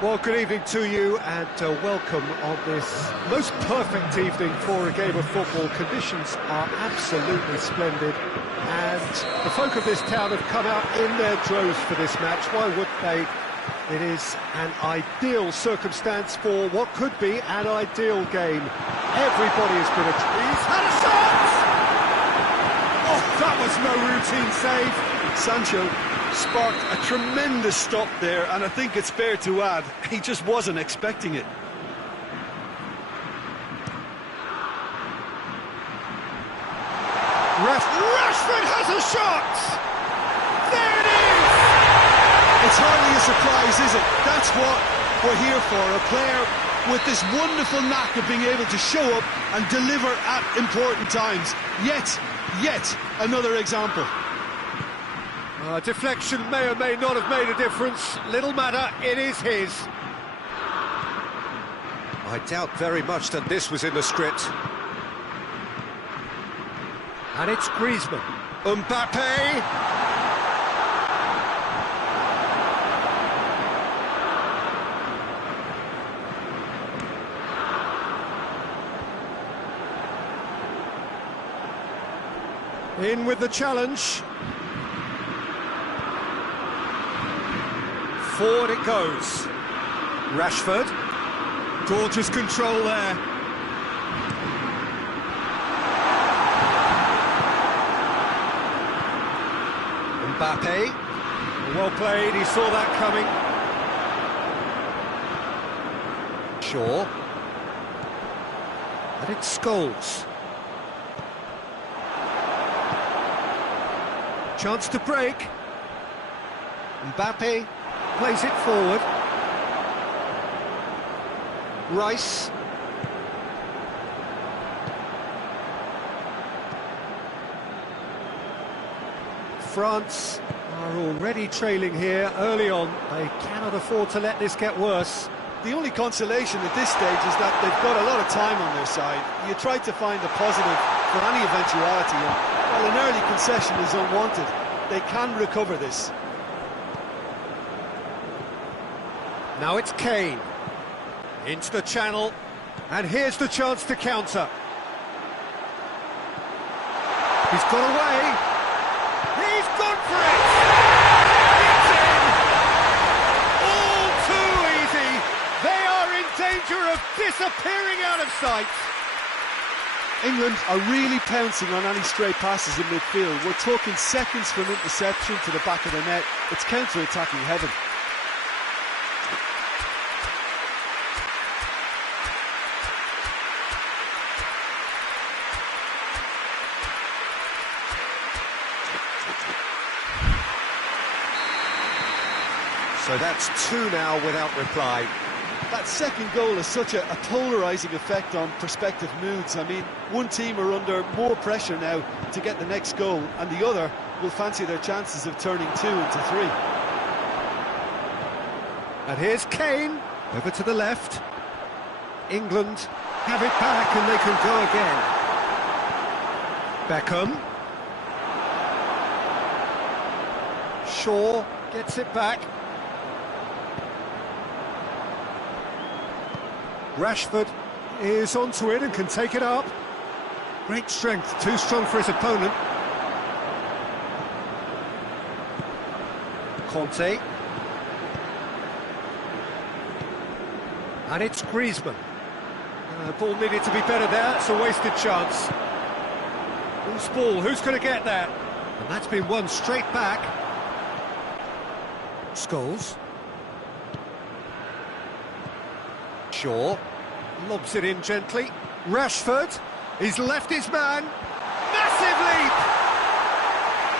Well, good evening to you and welcome on this most perfect evening for a game of football. Conditions are absolutely splendid and the folk of this town have come out in their droves for this match. Why would they? It is an ideal circumstance for what could be an ideal game. Everybody has been He's had a shot! Oh, that was no routine save. Sancho sparked a tremendous stop there, and I think it's fair to add, he just wasn't expecting it. Rashford has a shot! There it is! It's hardly a surprise, is it? That's what we're here for, a player with this wonderful knack of being able to show up and deliver at important times. Yet another example. Deflection may or may not have made a difference. Little matter, it is his. I doubt very much that this was in the script. And it's Griezmann. Mbappe! In with the challenge. Forward it goes. Rashford. Gorgeous control there. Mbappe. Well played, he saw that coming. Shaw. And it's Scholes. Chance to break. Mbappe plays it forward. Rice. France are already trailing here early on. They cannot afford to let this get worse. The only consolation at this stage is that they've got a lot of time on their side. You try to find a positive for any eventuality, and while an early concession is unwanted, they can recover this. Now it's Kane. Into the channel. And here's the chance to counter. He's got away. He's gone for it! It's in! All too easy. They are in danger of disappearing out of sight. England are really pouncing on any stray passes in midfield. We're talking seconds from interception to the back of the net. It's counter-attacking heaven. So that's two now without reply. That second goal has such a polarising effect on prospective moods. I mean, one team are under more pressure now to get the next goal, and the other will fancy their chances of turning 2 into 3. And here's Kane, over to the left. England have it back and they can go again. Beckham. Shaw gets it back. Rashford is onto it and can take it up. Great strength, too strong for his opponent. Conte. And it's Griezmann. The ball needed to be better there, it's a wasted chance. Who's ball, who's going to get that? And that's been won straight back. Scholes. Shaw lobs it in gently. Rashford, he's left his man. Massive leap!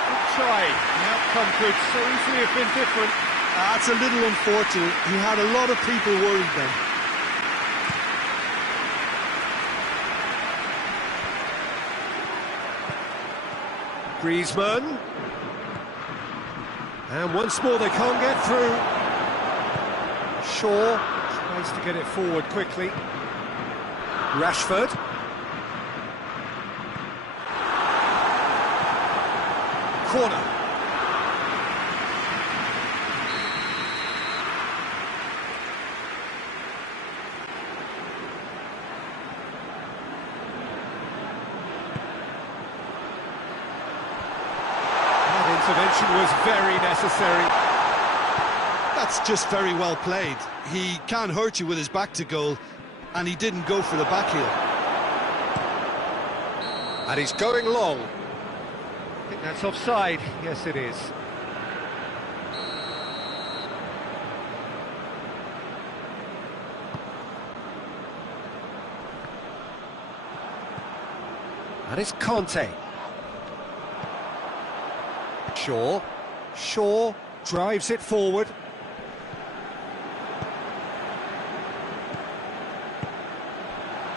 Good try. The outcome could so easily have been different. That's a little unfortunate. He had a lot of people worried then. Griezmann. And once more they can't get through. Shaw tries to get it forward quickly. Rashford. Corner. intervention was very necessary. That's just very well played. He can't hurt you with his back to goal, and he didn't go for the back heel. And he's going long. I think that's offside. Yes, it is. And it's Conte. Shaw drives it forward.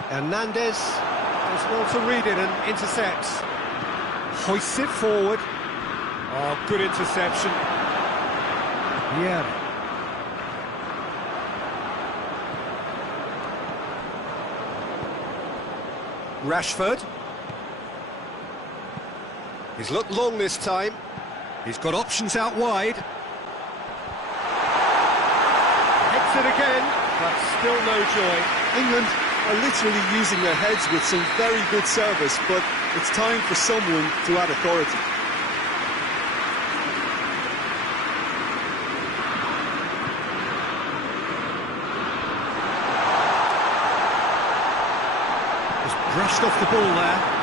Hernandez does well to read it and intercepts. Hoists it forward. Oh, good interception. Yeah. Rashford. He's looked long this time. He's got options out wide. Hits it again, but still no joy. England are literally using their heads with some very good service, but it's time for someone to add authority. Just brushed off the ball there.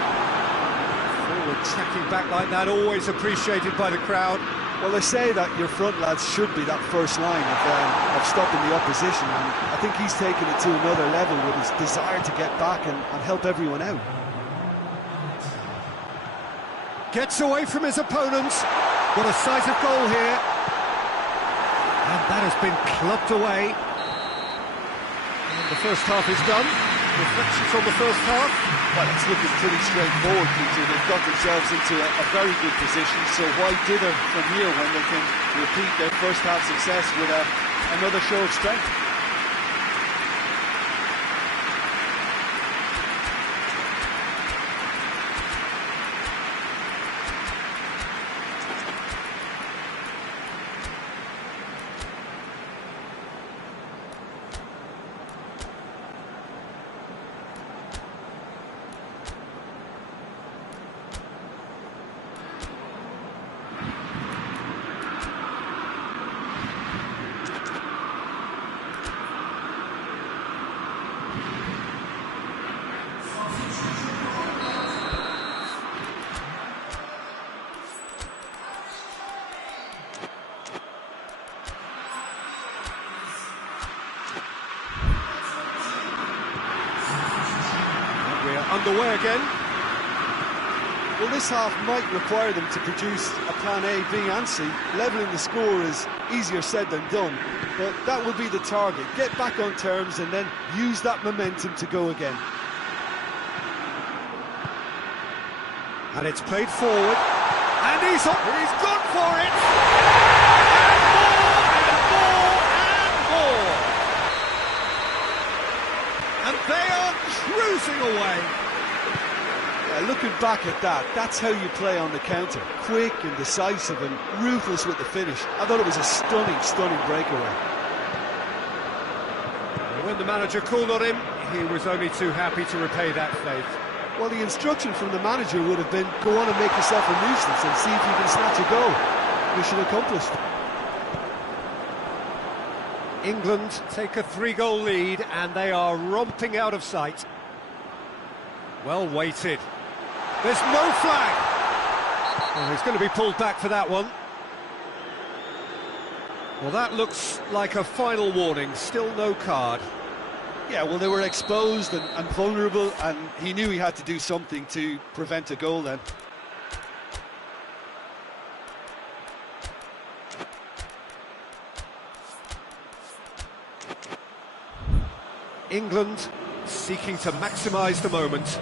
Forward tracking back like that, always appreciated by the crowd. Well, they say that your front lads should be that first line of stopping the opposition, and I think he's taken it to another level with his desire to get back and help everyone out. Gets away from his opponents. Got a sight of goal here. And that has been clubbed away. And the first half is done. Reflections on the first half? Well, it's looking pretty straightforward, Peter. They've got themselves into a very good position, so why dither from here when they can repeat their first half success with another show of strength? Underway again. Well, this half might require them to produce a plan A, B and C. Levelling the score is easier said than done, but that will be the target. Get back on terms and then use that momentum to go again. And it's played forward. And he's up, and he's gone for it! And more, and more, and more! And they are cruising away. Looking back at that, that's how you play on the counter. Quick and decisive and ruthless with the finish. I thought it was a stunning, stunning breakaway. When the manager called on him, he was only too happy to repay that faith. Well, the instruction from the manager would have been, go on and make yourself a nuisance and see if you can snatch a goal. Mission accomplished. England take a 3-goal lead and they are romping out of sight. Well weighted. There's no flag. Oh, he's going to be pulled back for that one. Well, that looks like a final warning. Still no card. Yeah, well, they were exposed and vulnerable, and he knew he had to do something to prevent a goal then. England seeking to maximise the moment.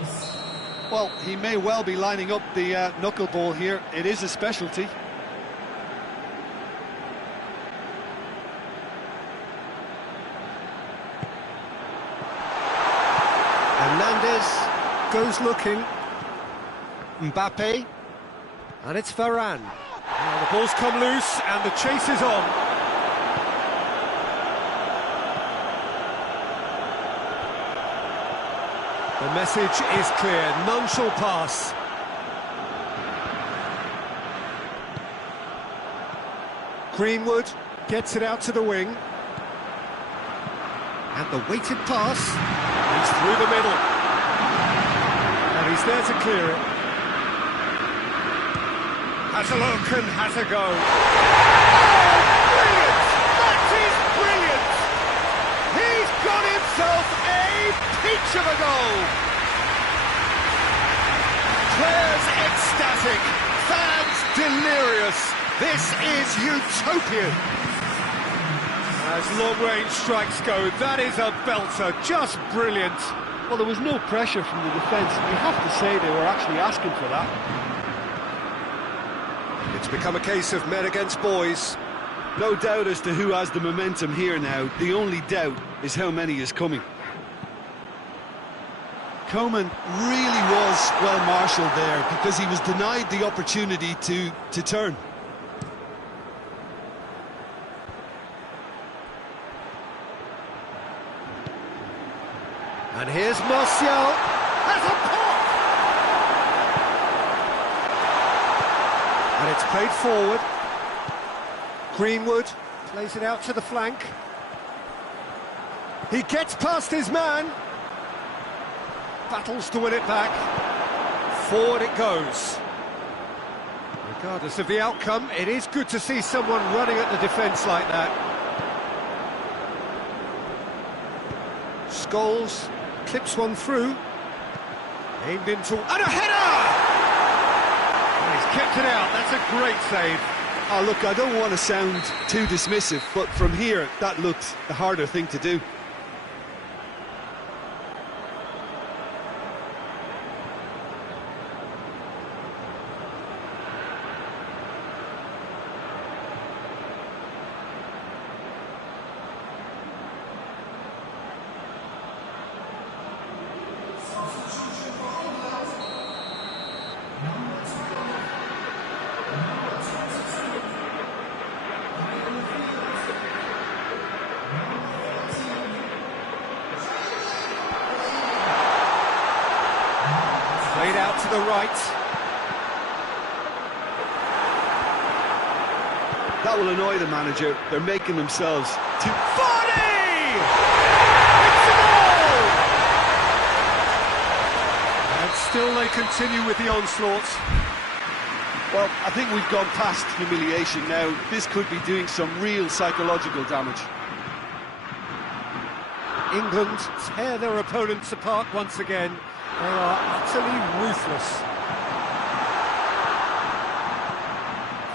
Well, he may well be lining up the knuckleball here. It is a specialty. Hernandez goes looking. Mbappe. And it's Varane. Now the ball's come loose and the chase is on. The message is clear, none shall pass. Greenwood gets it out to the wing. And the weighted pass. He's through the middle. And he's there to clear it. Has a look and has a go. Oh, brilliant! That is brilliant! He's got himself a peach of a goal! Players ecstatic, fans delirious. This is utopian. As long-range strikes go, that is a belter, just brilliant. Well, there was no pressure from the defence. You have to say they were actually asking for that. It's become a case of men against boys. No doubt as to who has the momentum here now. The only doubt is how many is coming. Coman really was well marshalled there because he was denied the opportunity to turn. And here's Martial, has a pop! And it's played forward. Greenwood plays it out to the flank. He gets past his man. Battles to win it back. Forward it goes. Regardless of the outcome, it is good to see someone running at the defence like that. Scholes clips one through. Aimed into... and a header! And he's kept it out. That's a great save. Oh, look, I don't want to sound too dismissive, but from here, that looked the harder thing to do. Played out to the right. That will annoy the manager. They're making themselves too... Vardy! It's a goal! And still they continue with the onslaught. Well, I think we've gone past humiliation now. This could be doing some real psychological damage. England tear their opponents apart once again. They are utterly ruthless.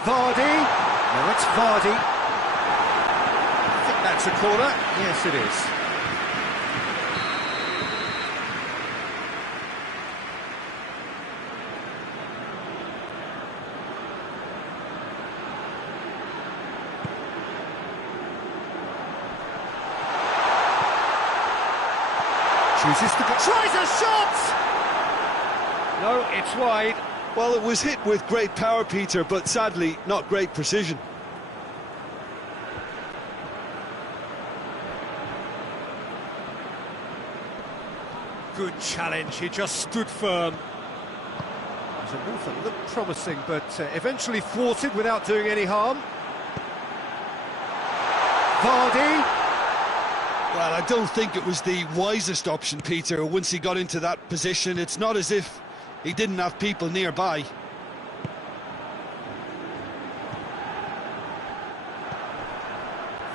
Vardy. No, it's Vardy. I think that's a corner. Yes, it is. Chooses to go. Tries a shot! No, it's wide. Well, it was hit with great power, Peter, but sadly, not great precision. Good challenge, he just stood firm. It was a move that looked promising, but eventually thwarted without doing any harm. Vardy. Well, I don't think it was the wisest option, Peter, once he got into that position. It's not as if he didn't have people nearby.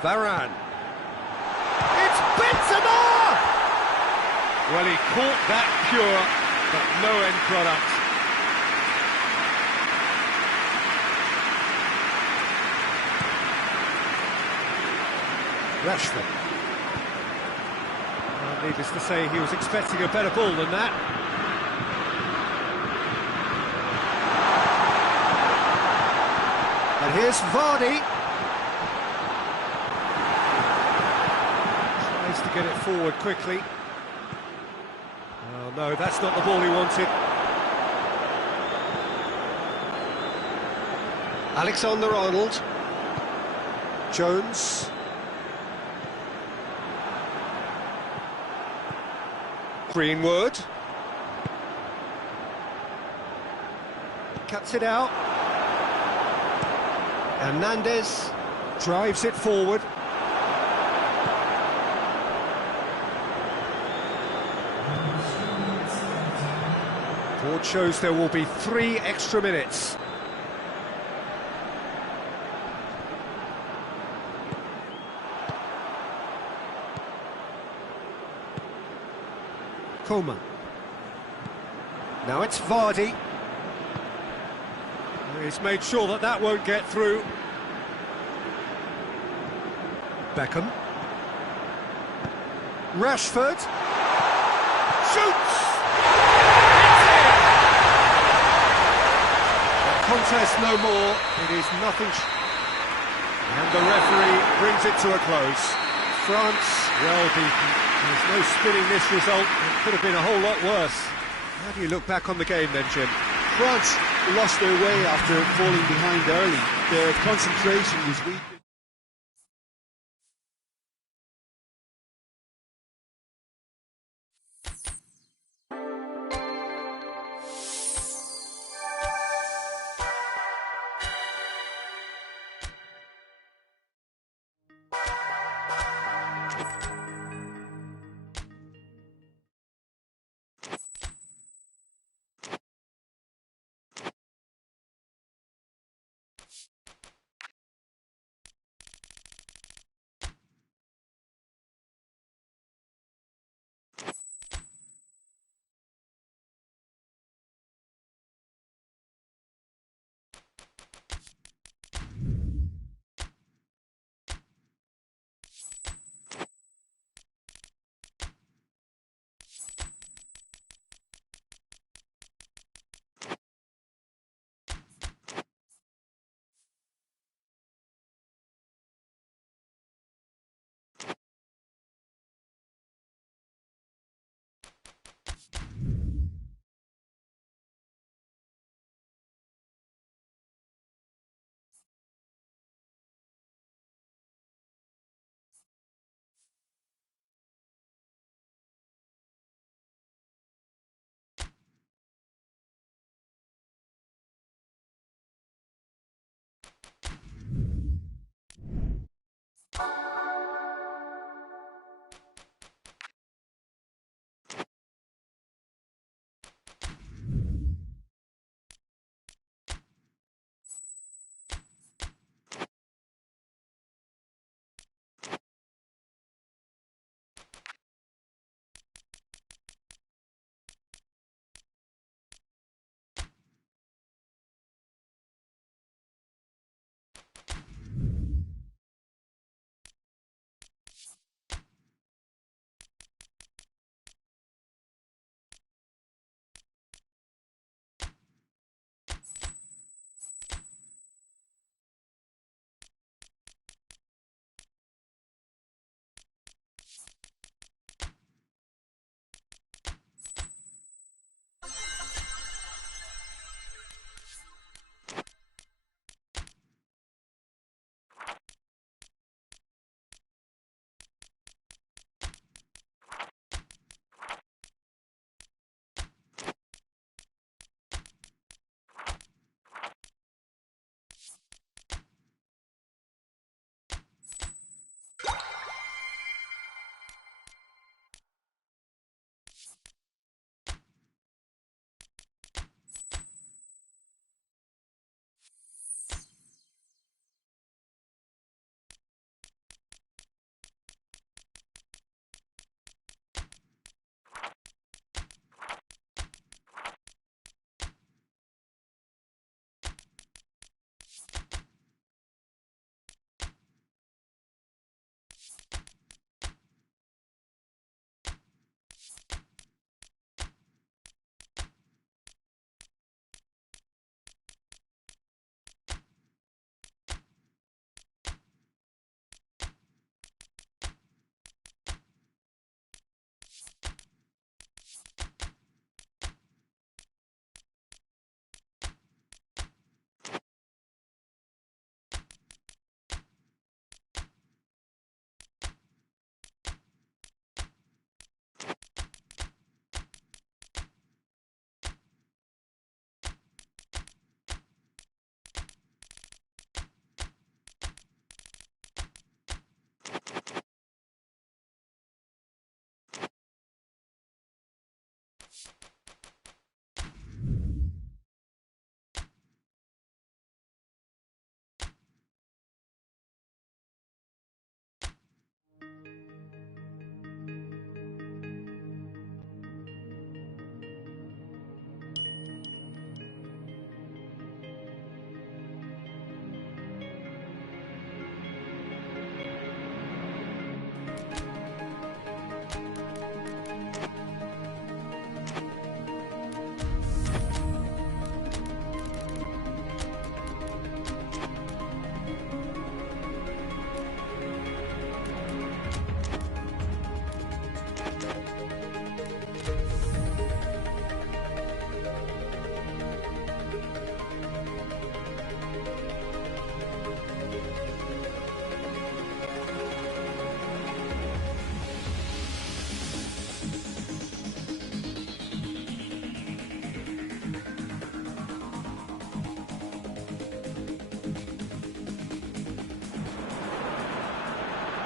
Varane. It's Benzema! Well, he caught that pure, but no end product. Rashford. Needless to say, he was expecting a better ball than that. And here's Vardy. Tries to get it forward quickly. Oh no, that's not the ball he wanted. Alexander-Arnold. Jones. Greenwood. Cuts it out. Hernandez. Drives it forward. Board shows there will be 3 extra minutes. Coman. Now it's Vardy. He's made sure that that won't get through. Beckham. Rashford. Shoots! The contest no more. It is nothing. And the referee brings it to a close. France well beaten. There's no spinning this result. It could have been a whole lot worse. How do you look back on the game then, Jim? France lost their way after falling behind early. Their concentration was weak.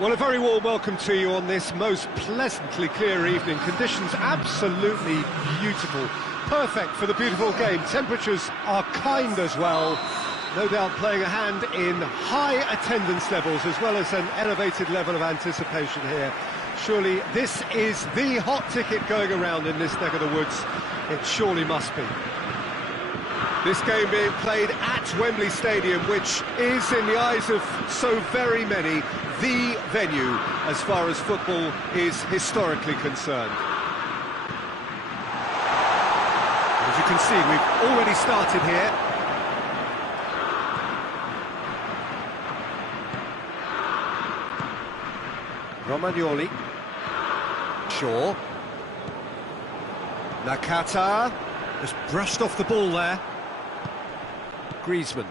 Well, a very warm welcome to you on this most pleasantly clear evening. Conditions absolutely beautiful. Perfect for the beautiful game. Temperatures are kind as well. No doubt playing a hand in high attendance levels as well as an elevated level of anticipation here. Surely this is the hot ticket going around in this neck of the woods. It surely must be. This game being played at Wembley Stadium, which is, in the eyes of so very many, the venue as far as football is historically concerned. As you can see, we've already started here. Romagnoli. Shaw. Nakata just brushed off the ball there. Griezmann.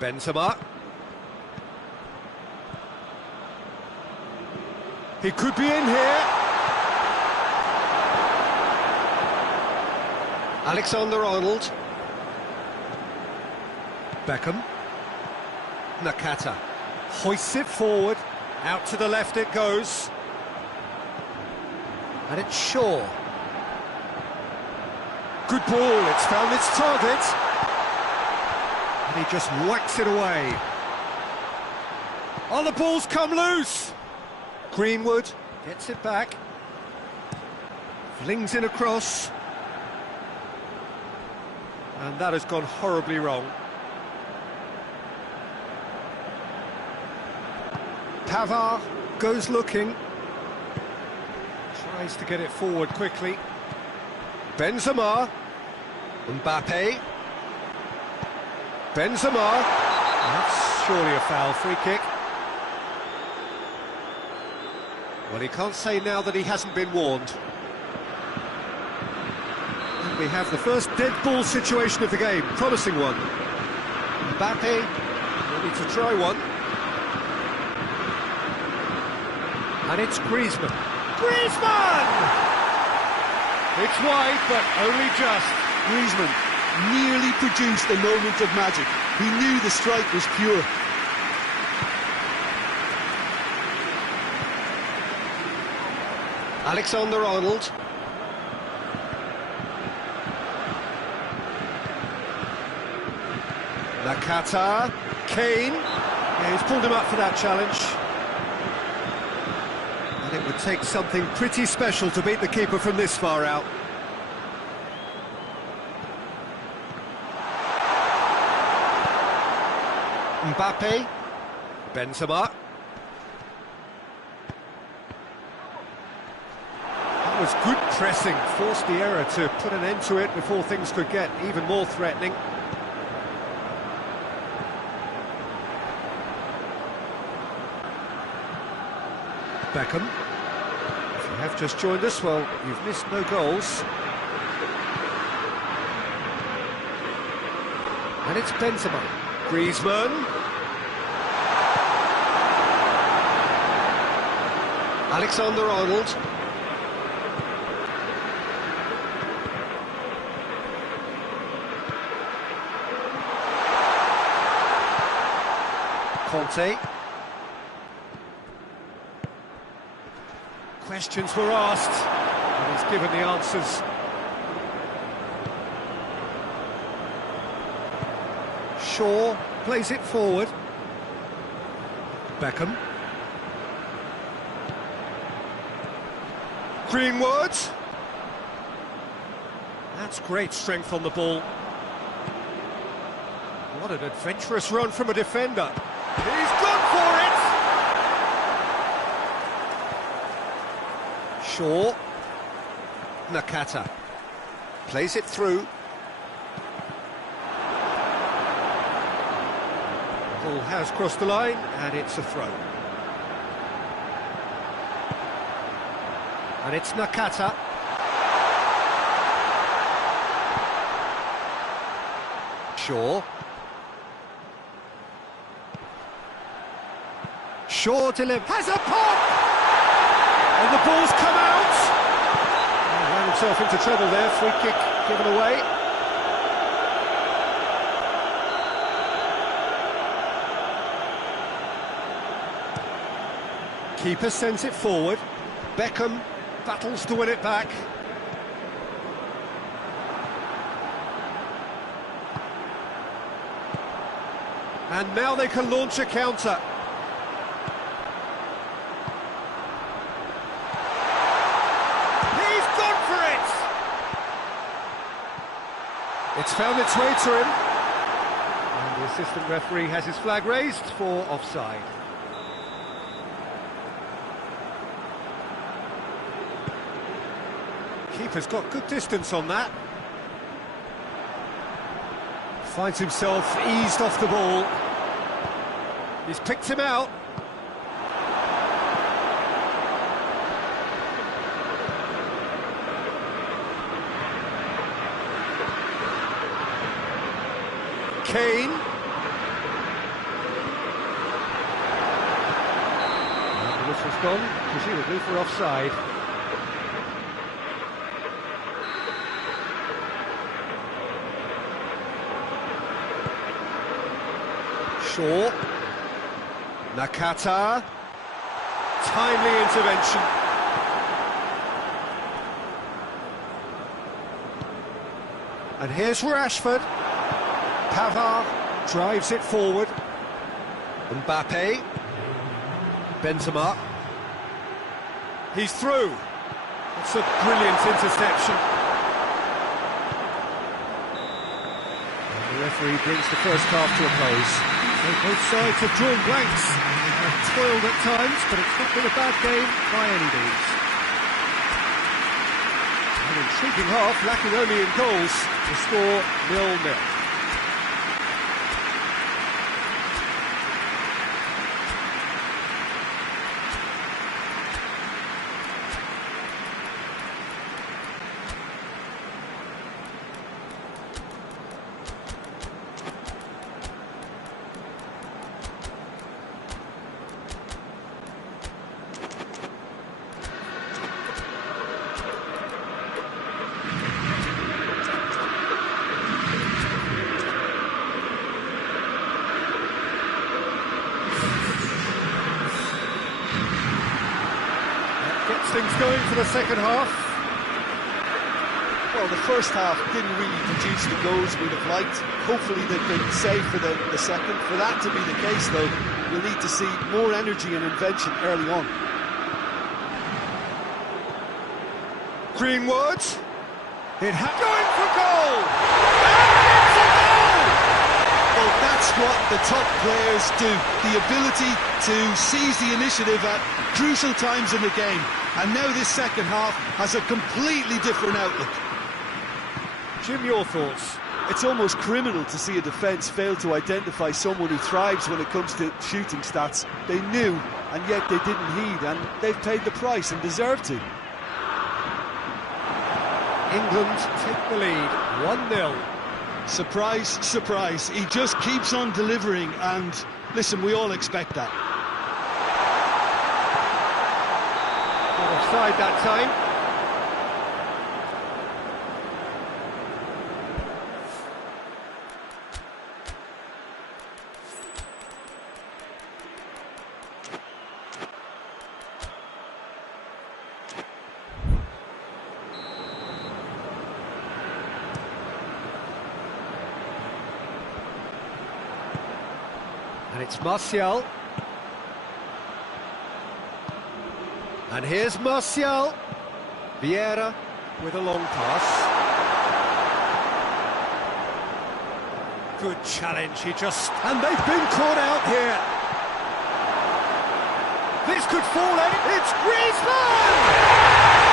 Benzema. He could be in here. Alexander-Arnold. Beckham. Nakata. Hoists it forward. Out to the left it goes. And it's Shaw. Good ball, it's found its target. And he just whacks it away. Oh, the ball's come loose! Greenwood gets it back. Flings in a cross. And that has gone horribly wrong. Pavard goes looking. Tries to get it forward quickly. Benzema. Mbappe. Benzema. That's surely a foul, free kick. Well, he can't say now that he hasn't been warned. And we have the first dead ball situation of the game, promising one. Mbappe, ready to try one. And it's Griezmann. Griezmann! It's wide, but only just. Griezmann nearly produced a moment of magic. He knew the strike was pure. Alexander-Arnold. Nakata. Kane. Yeah, he's pulled him up for that challenge. And it would take something pretty special to beat the keeper from this far out. Mbappe. Benzema. That was good pressing, forced the error to put an end to it before things could get even more threatening. Beckham. If you have just joined us, well, you've missed no goals. And it's Benzema. Griezmann. Alexander-Arnold. Conte. Questions were asked. And he's given the answers. Shaw plays it forward. Beckham. Greenwood. That's great strength on the ball. What an adventurous run from a defender. He's gone for it! Shaw. Nakata. Plays it through. Ball has crossed the line, and it's a throw. And it's Nakata. Shaw. Shaw delivers. Has a pop! And the ball's come out! He ran himself into trouble there. Free kick given away. Keeper sends it forward. Beckham battles to win it back. And now they can launch a counter. He's gone for it! It's found its way to him. And the assistant referee has his flag raised for offside. Keeper's got good distance on that. Finds himself eased off the ball. He's picked him out. Kane. And the whistle's gone, presumably for offside. Shaw. Nakata. Timely intervention. And here's Rashford. Pavard drives it forward. Mbappe. Benzema. He's through. It's a brilliant interception. And the referee brings the first half to a close. So both sides have drawn blanks. They have toiled at times, but it's not been a bad game by any means. An intriguing half, lacking only in goals. The score 0-0. Things going for the second half. Well, the first half didn't really produce the goals we'd have liked. Hopefully they could save for the second. For that to be the case, though, we'll need to see more energy and invention early on. Greenwood. Going for goal! And it's a goal! Well, that's what the top players do. The ability to seize the initiative at crucial times in the game. And now this second half has a completely different outlook. Jim, your thoughts? It's almost criminal to see a defence fail to identify someone who thrives when it comes to shooting stats. They knew, and yet they didn't heed, and they've paid the price and deserve to. England take the lead, 1-0. Surprise, surprise. He just keeps on delivering, and listen, we all expect that. Offside that time. And it's Martial. And here's Martial. Vieira with a long pass. Good challenge, and they've been caught out here. This could fall in. It's Griezmann!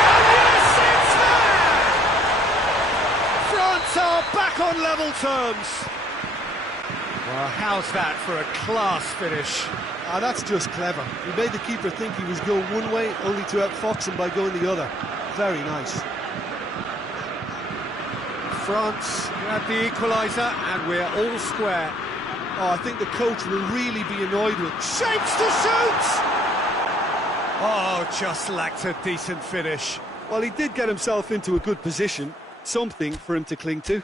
And yes, it's there! France are back on level terms. Well, how's that for a class finish? Ah, that's just clever. He made the keeper think he was going one way, only to outfox him by going the other. Very nice. France had the equaliser, and we're all square. Oh, I think the coach will really be annoyed with. Shapes to shoot! Oh, just lacked a decent finish. Well, he did get himself into a good position. Something for him to cling to.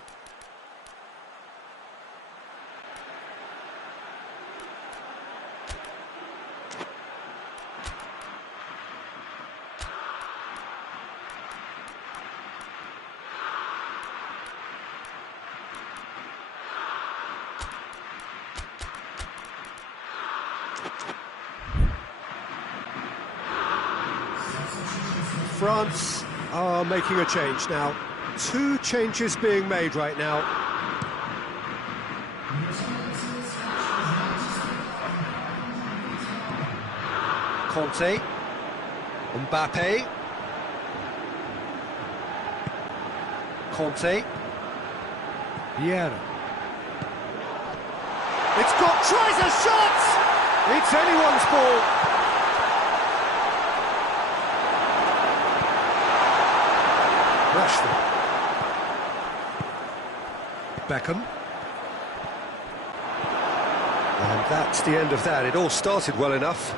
France are making a change now. 2 changes being made right now. Conte, Mbappe, Conte, Vieira. It's got, tries a shot! It's anyone's ball. Rashford. Beckham. And that's the end of that. It all started well enough.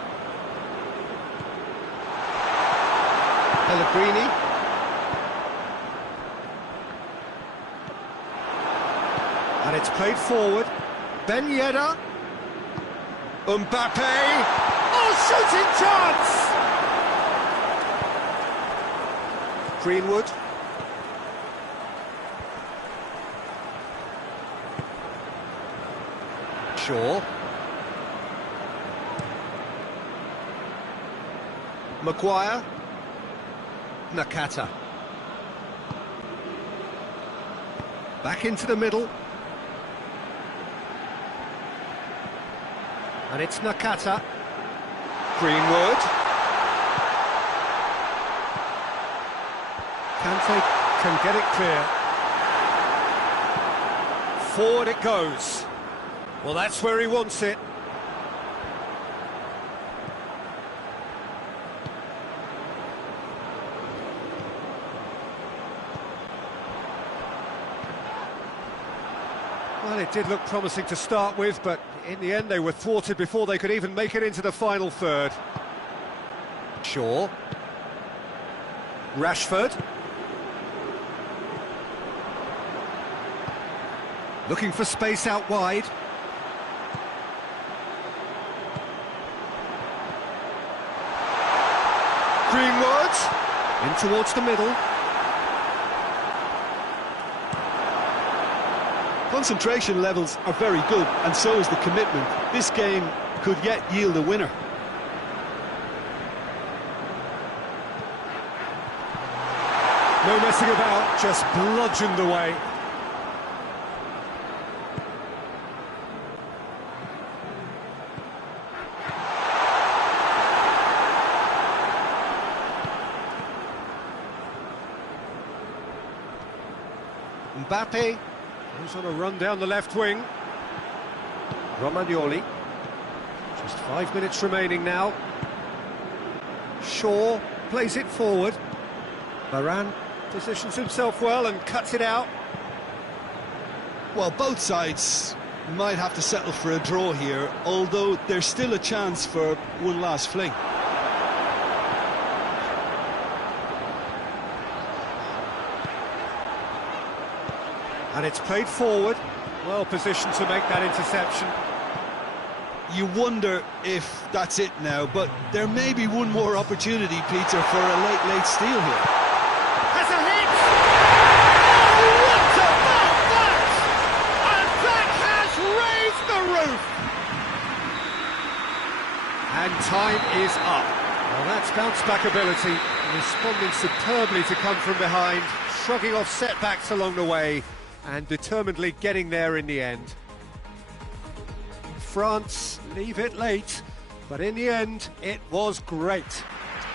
Pellegrini. And it's played forward. Ben Yedder. Mbappe. Oh, shooting chance! Greenwood. Shaw. Maguire. Nakata. Back into the middle. And it's Nakata. Greenwood. Kante can get it clear. Forward it goes. Well, that's where he wants it. Well, it did look promising to start with, but in the end they were thwarted before they could even make it into the final third. Shaw. Rashford. Looking for space out wide. Greenwood. In towards the middle. Concentration levels are very good, and so is the commitment. This game could yet yield a winner. No messing about, just bludgeoned away. Mbappe goes on a run down the left wing. Romagnoli. Just 5 minutes remaining now. Shaw plays it forward. Varane positions himself well and cuts it out. Well, both sides might have to settle for a draw here, although there's still a chance for one last fling. And it's played forward, well positioned to make that interception. You wonder if that's it now, but there may be one more opportunity, Peter, for a late steal here. Has a hit! Oh, what about that? And that has raised the roof! And time is up. Well, that's bounce-back ability, responding superbly to come from behind, shrugging off setbacks along the way, and determinedly getting there in the end. France leave it late, but in the end, it was great.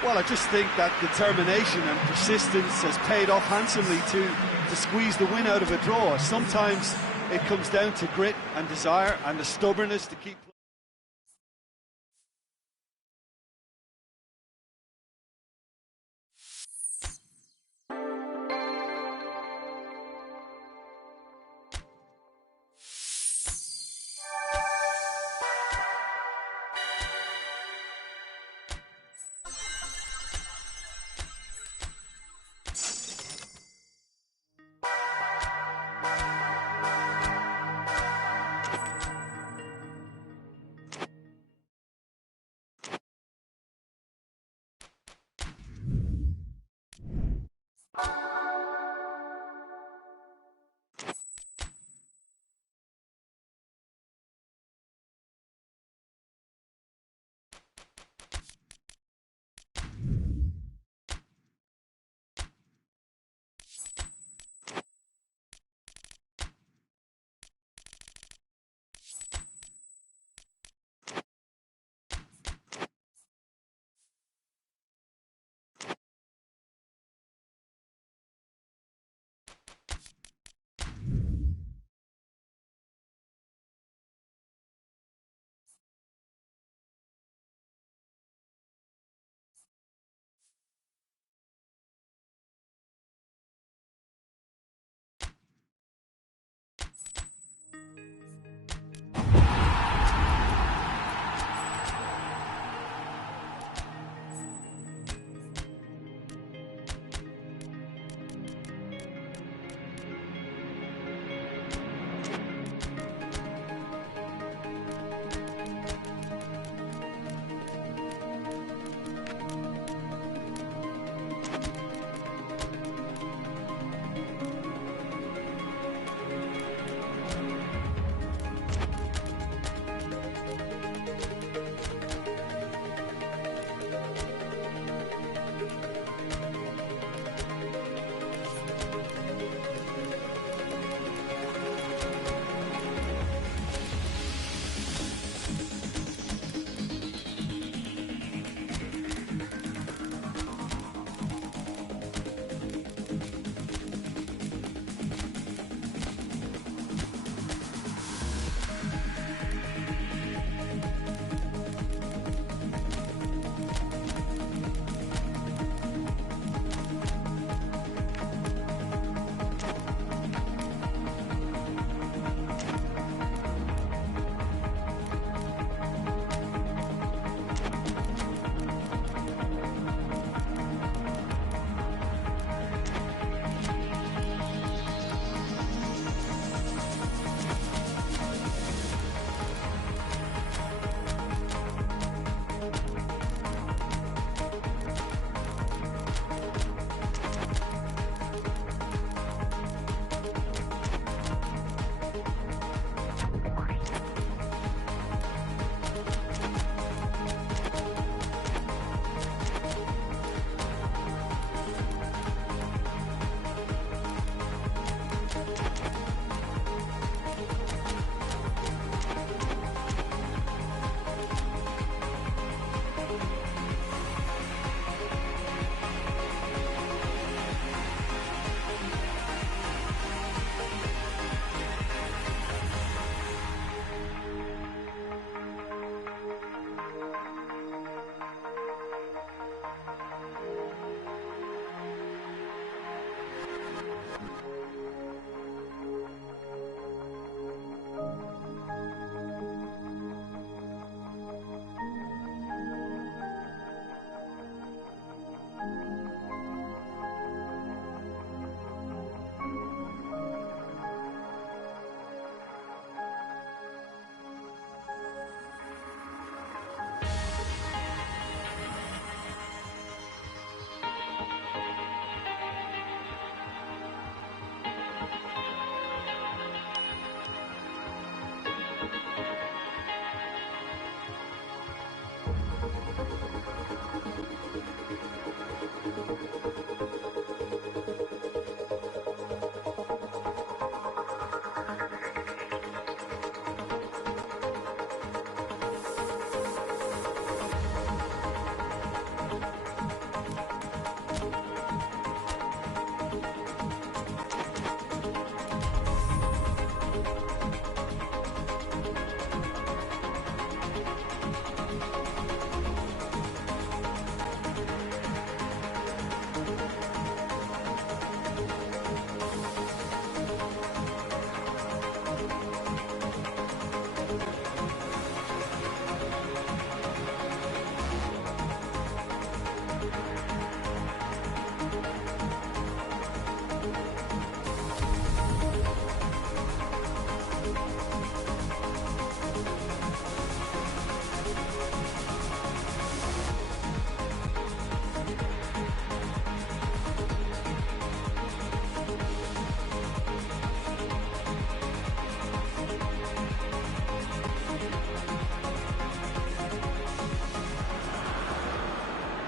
Well, I just think that determination and persistence has paid off handsomely to squeeze the win out of a draw. Sometimes it comes down to grit and desire and the stubbornness to keep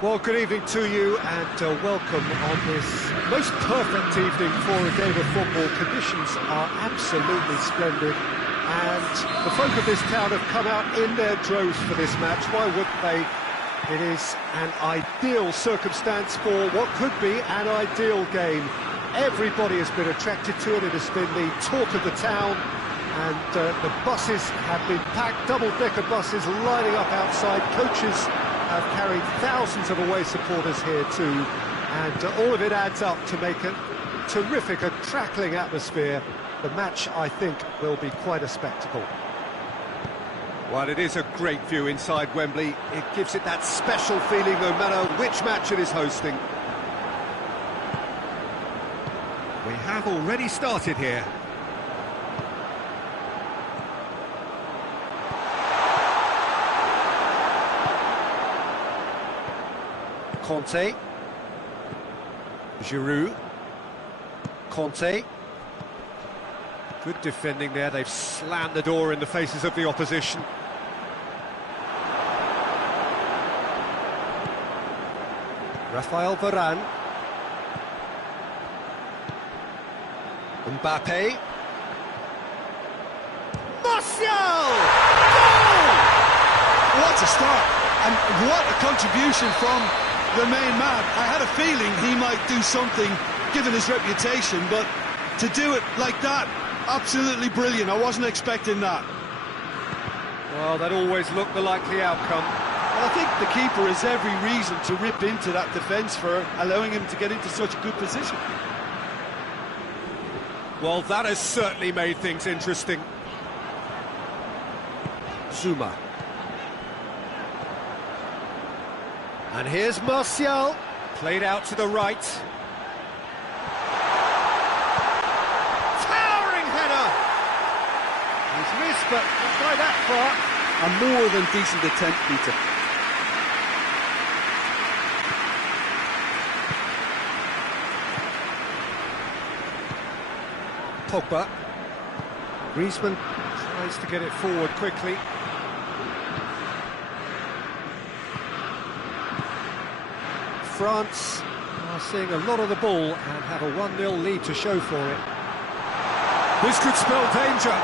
Well, good evening to you and welcome on this most perfect evening for a game of football. Conditions are absolutely splendid and the folk of this town have come out in their droves for this match. Why wouldn't they? It is an ideal circumstance for what could be an ideal game. Everybody has been attracted to it. It has been the talk of the town, and the buses have been packed, double-decker buses lining up outside. Coaches have carried thousands of away supporters here too, and all of it adds up to make a terrific, a crackling atmosphere. The match, I think, will be quite a spectacle. Well, it is a great view inside Wembley. It gives it that special feeling no matter which match it is hosting. We have already started here. Conte. Giroud. Conte. Good defending there. They've slammed the door in the faces of the opposition. Rafael Varane. Mbappe. Martial! Goal! What a start, and what a contribution from the main man. I had a feeling he might do something, given his reputation, but to do it like that, absolutely brilliant. I wasn't expecting that. Well, that always looked the likely outcome. Well, I think the keeper has every reason to rip into that defence for allowing him to get into such a good position. Well, that has certainly made things interesting. Zuma. And here's Martial, played out to the right. Towering header! He's missed, but not by that far. A more than decent attempt, Peter. Pogba. Griezmann tries to get it forward quickly. France are seeing a lot of the ball and have a 1-0 lead to show for it. This could spell danger.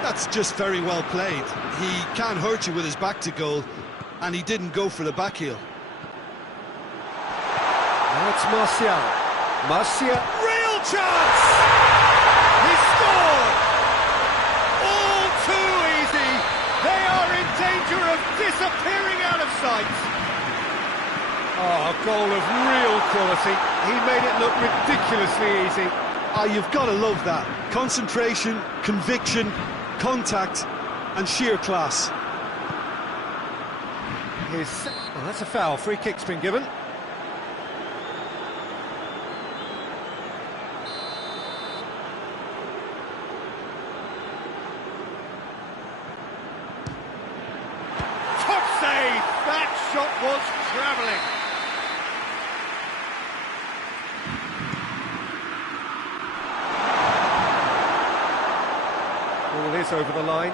That's just very well played. He can't hurt you with his back to goal, and he didn't go for the back heel. Now it's Martial. Martial, real chance! He scored! All too easy. They are in danger of disappearing out of sight. Oh, a goal of real quality. He made it look ridiculously easy. You've got to love that. Concentration, conviction, contact, and sheer class. Oh, that's a foul. Free kick's been given. Top save! That shot was travelling. Ball is over the line.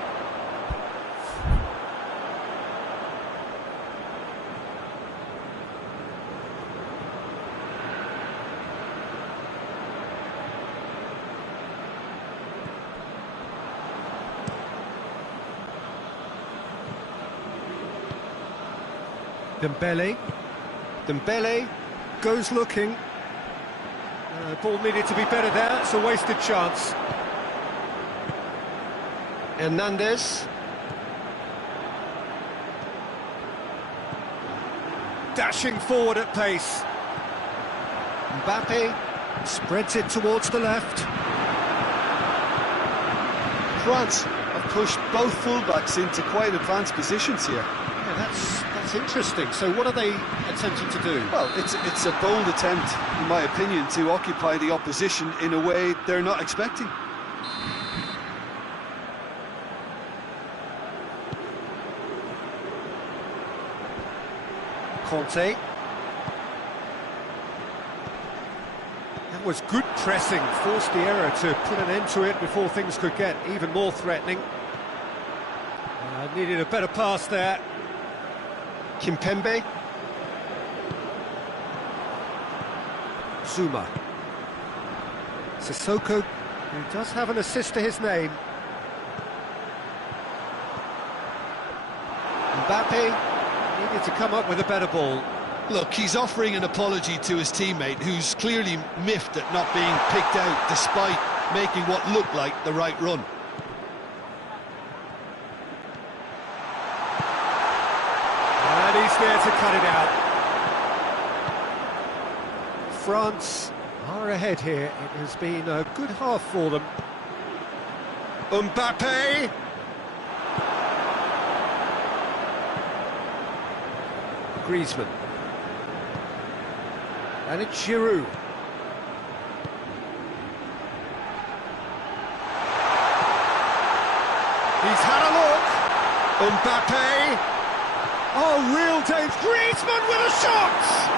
Dembele goes looking. Ball needed to be better there. It's a wasted chance. Hernandez. Dashing forward at pace. Mbappe spreads it towards the left. France have pushed both fullbacks into quite advanced positions here. Yeah, that's interesting. So what are they attempting to do? Well, it's a bold attempt, in my opinion, to occupy the opposition in a way they're not expecting. Conte. That was good pressing, forced the error to put an end to it before things could get even more threatening. Needed a better pass there. Kimpembe. Zuma. Sissoko, who does have an assist to his name. Mbappe needed to come up with a better ball. Look, he's offering an apology to his teammate, who's clearly miffed at not being picked out despite making what looked like the right run. And he's there to cut it out. France are ahead here. It has been a good half for them. Mbappe! Griezmann. And it's Giroud. He's had a look. Mbappe. Oh, real danger. Griezmann with a shot!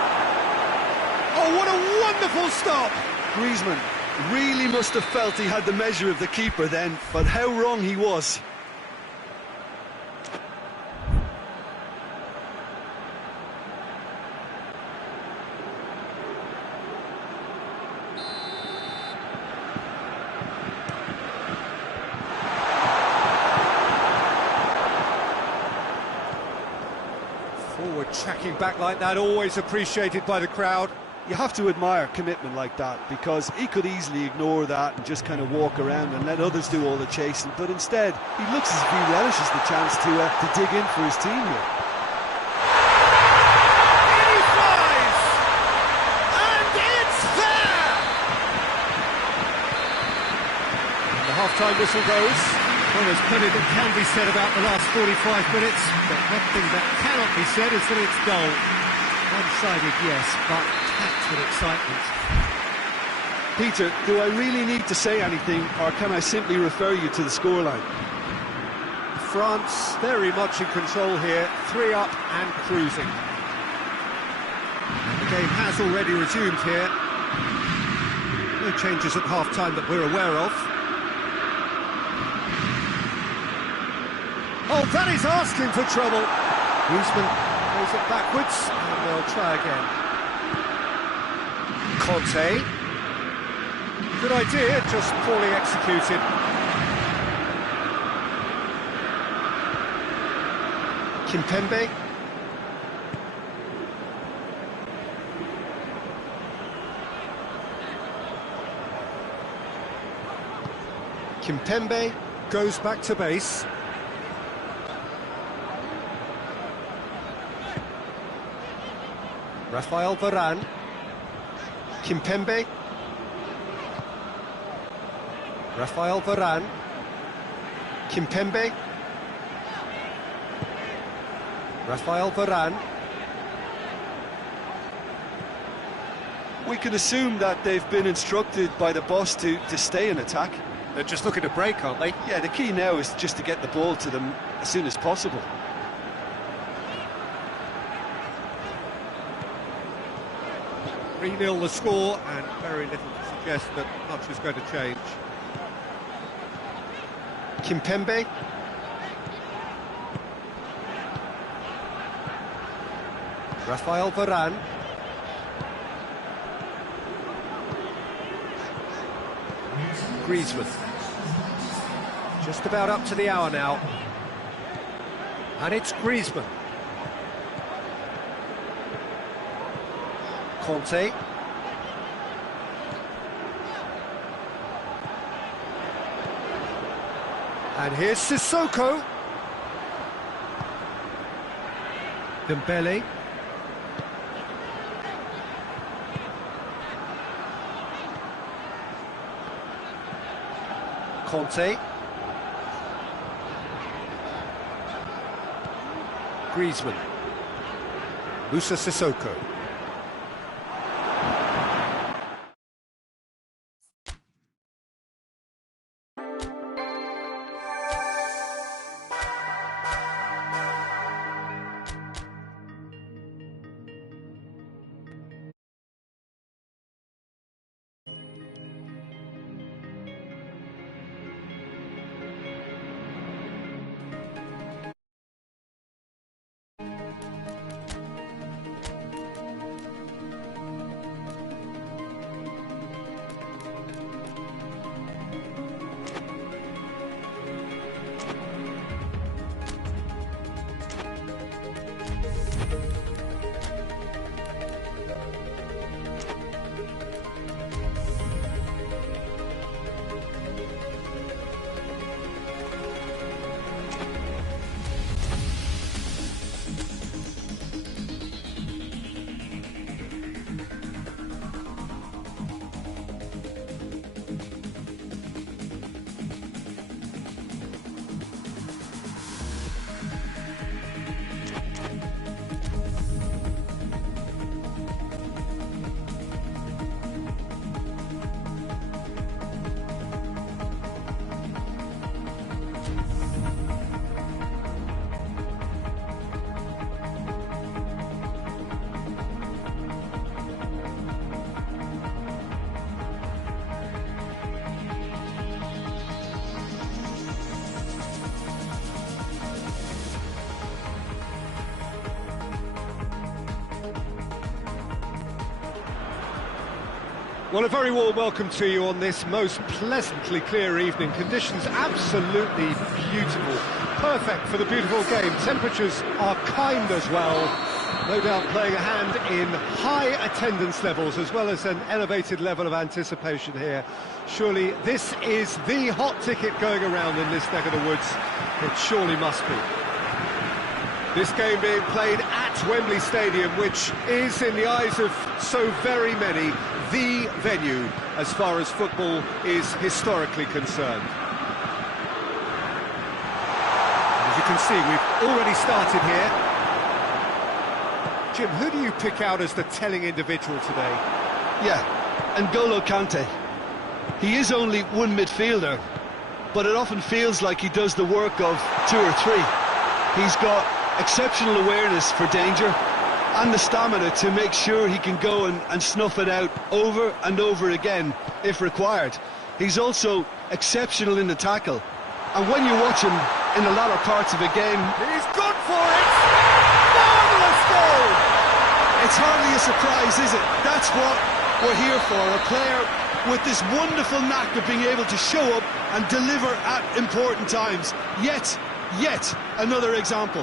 Oh, what a wonderful stop! Griezmann really must have felt he had the measure of the keeper then, but how wrong he was. Forward tracking back like that, always appreciated by the crowd. You have to admire commitment like that, because he could easily ignore that and just kind of walk around and let others do all the chasing, but instead he looks as if he relishes the chance to dig in for his team here. And he flies! And it's there! And the half-time whistle goes. Well, there's plenty that can be said about the last 45 minutes, but one thing that cannot be said is that it's dull. One-sided, yes, but packed with excitement. Peter, do I really need to say anything, or can I simply refer you to the scoreline? France very much in control here, 3 up and cruising. And the game has already resumed here. No changes at half-time that we're aware of. Oh, that is asking for trouble. Griezmann plays it backwards, and they'll try again. Conte. Good idea, just poorly executed. Kimpembe. Kimpembe goes back to base. Rafael Varane. Kimpembe. Rafael Varane. Kimpembe. Rafael Varane. We can assume that they've been instructed by the boss to stay in attack. They're just looking to break, aren't they? Yeah, the key now is just to get the ball to them as soon as possible. 3-0 the score, and very little to suggest that much is going to change. Kimpembe. Rafael Varane. Griezmann. Just about up to the hour now. And it's Griezmann. Conte. And here's Sissoko. Dembele. Conte. Griezmann. Moussa Sissoko. Well, a very warm welcome to you on this most pleasantly clear evening. Conditions absolutely beautiful. Perfect for the beautiful game. Temperatures are kind as well. No doubt playing a hand in high attendance levels as well as an elevated level of anticipation here. Surely this is the hot ticket going around in this neck of the woods. It surely must be. This game being played at Wembley Stadium, which is, in the eyes of so very many, the venue as far as football is historically concerned. As you can see, we've already started here. Jim, who do you pick out as the telling individual today? Yeah, N'Golo Kante. He is only one midfielder, but it often feels like he does the work of two or three. He's got exceptional awareness for danger and the stamina to make sure he can go and snuff it out over and over again if required. He's also exceptional in the tackle, and when you watch him in the latter parts of a game, he's good for it! Marvellous goal! It's hardly a surprise, is it? That's what we're here for, a player with this wonderful knack of being able to show up and deliver at important times. Yet another example.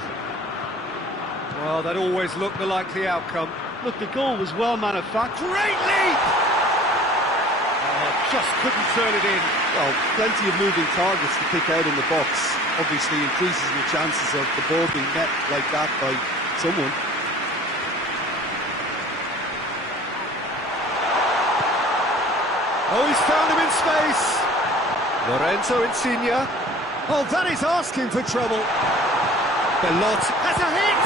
Well, that always looked the likely outcome. Look, the goal was well manufactured. Great leap! Just couldn't turn it in. Well, plenty of moving targets to pick out in the box. Obviously increases the chances of the ball being met like that by someone. Oh, he's found him in space. Lorenzo Insigne. Oh, that is asking for trouble. Belotti has a hit.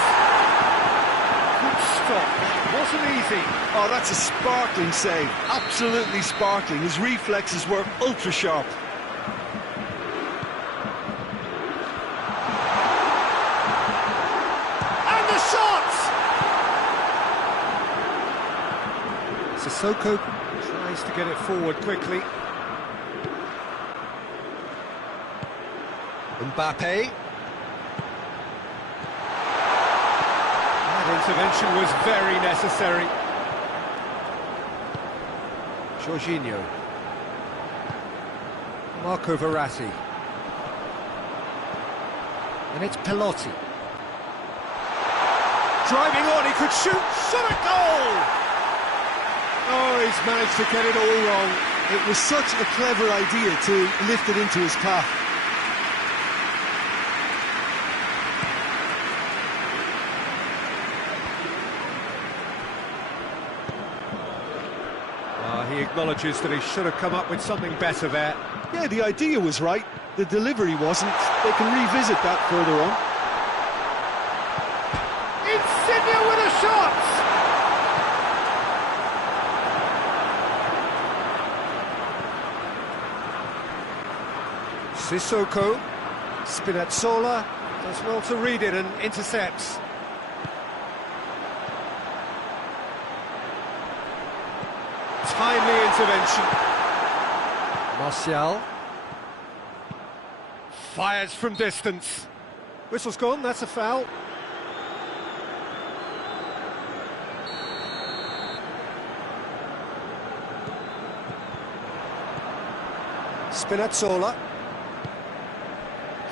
Good stop. Wasn't easy. Oh, that's a sparkling save. Absolutely sparkling. His reflexes were ultra sharp. And the shot! Sissoko tries to get it forward quickly. Mbappe. That intervention was very necessary. Jorginho. Marco Verratti. And it's Belotti. Driving on, he could shoot, shot a goal! Oh, he's managed to get it all wrong. It was such a clever idea to lift it into his calf. He acknowledges that he should have come up with something better there. Yeah, the idea was right, the delivery wasn't. They can revisit that further on. Insigne with a shot! Sissoko, Spinazzola, does well to read it and intercepts. Timely intervention. Martial fires from distance. Whistle's gone, that's a foul. Spinazzola.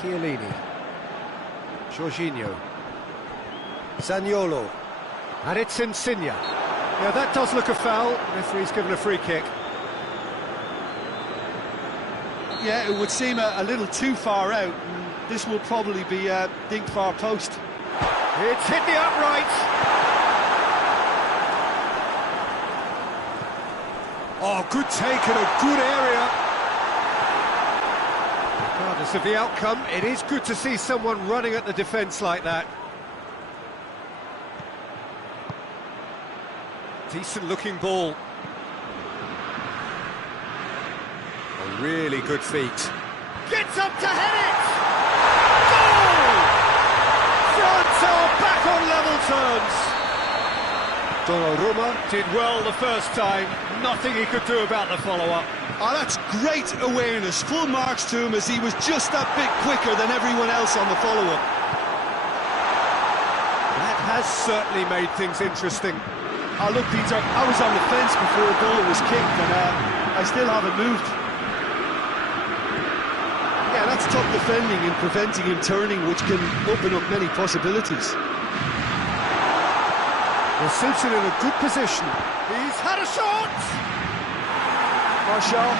Chiellini. Jorginho. Zaniolo. And it's Insigne. Yeah, that does look a foul. Referee's given a free kick. Yeah, it would seem a little too far out. This will probably be dink far post. It's hit the upright. Oh, good take in a good area. Regardless of the outcome, it is good to see someone running at the defence like that. Decent looking ball. A really good feet. Gets up to head it! Goal! France are back on level terms. Donnarumma did well the first time. Nothing he could do about the follow-up. Oh, that's great awareness. Full marks to him as he was just that bit quicker than everyone else on the follow-up. That has certainly made things interesting. Oh, look, Peter, I was on the fence before a goal was kicked, and I still haven't moved. Yeah, that's top defending and preventing him turning, which can open up many possibilities. Well, Simpson in a good position. He's had a shot! Marshall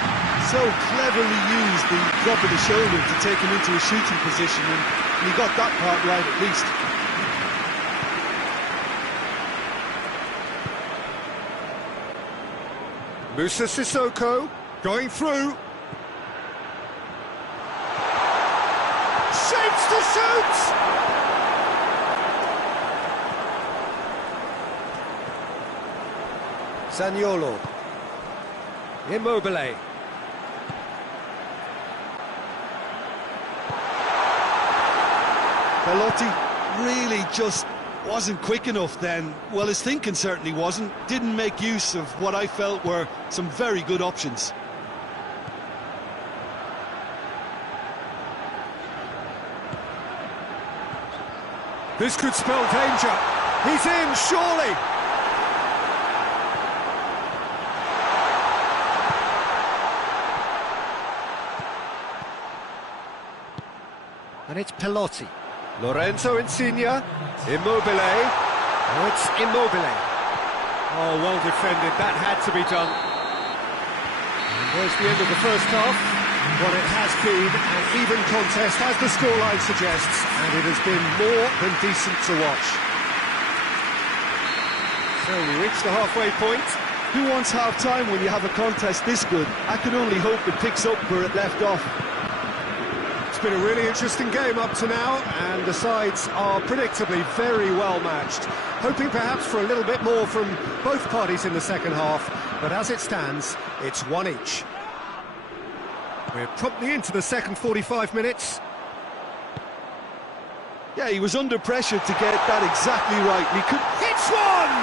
so cleverly used the drop of the shoulder to take him into a shooting position, and he got that part right at least. Musa Sissoko going through. Shapes to shoot! Zaniolo. Immobile. Belotti really just wasn't quick enough then. Well, his thinking certainly wasn't. Didn't make use of what I felt were some very good options. This could spell danger. He's in, surely. And it's Pelotti. Lorenzo Insigne. Immobile. Oh, it's Immobile. Oh, well defended. That had to be done. And there's the end of the first half. What it has been an even contest, as the scoreline suggests, and it has been more than decent to watch. So we reach the halfway point. Who wants half-time when you have a contest this good? I can only hope it picks up where it left off. It's been a really interesting game up to now, and the sides are predictably very well matched. Hoping perhaps for a little bit more from both parties in the second half, but as it stands, it's one each. We're promptly into the second 45 minutes. Yeah, he was under pressure to get that exactly right. He could... Hits one!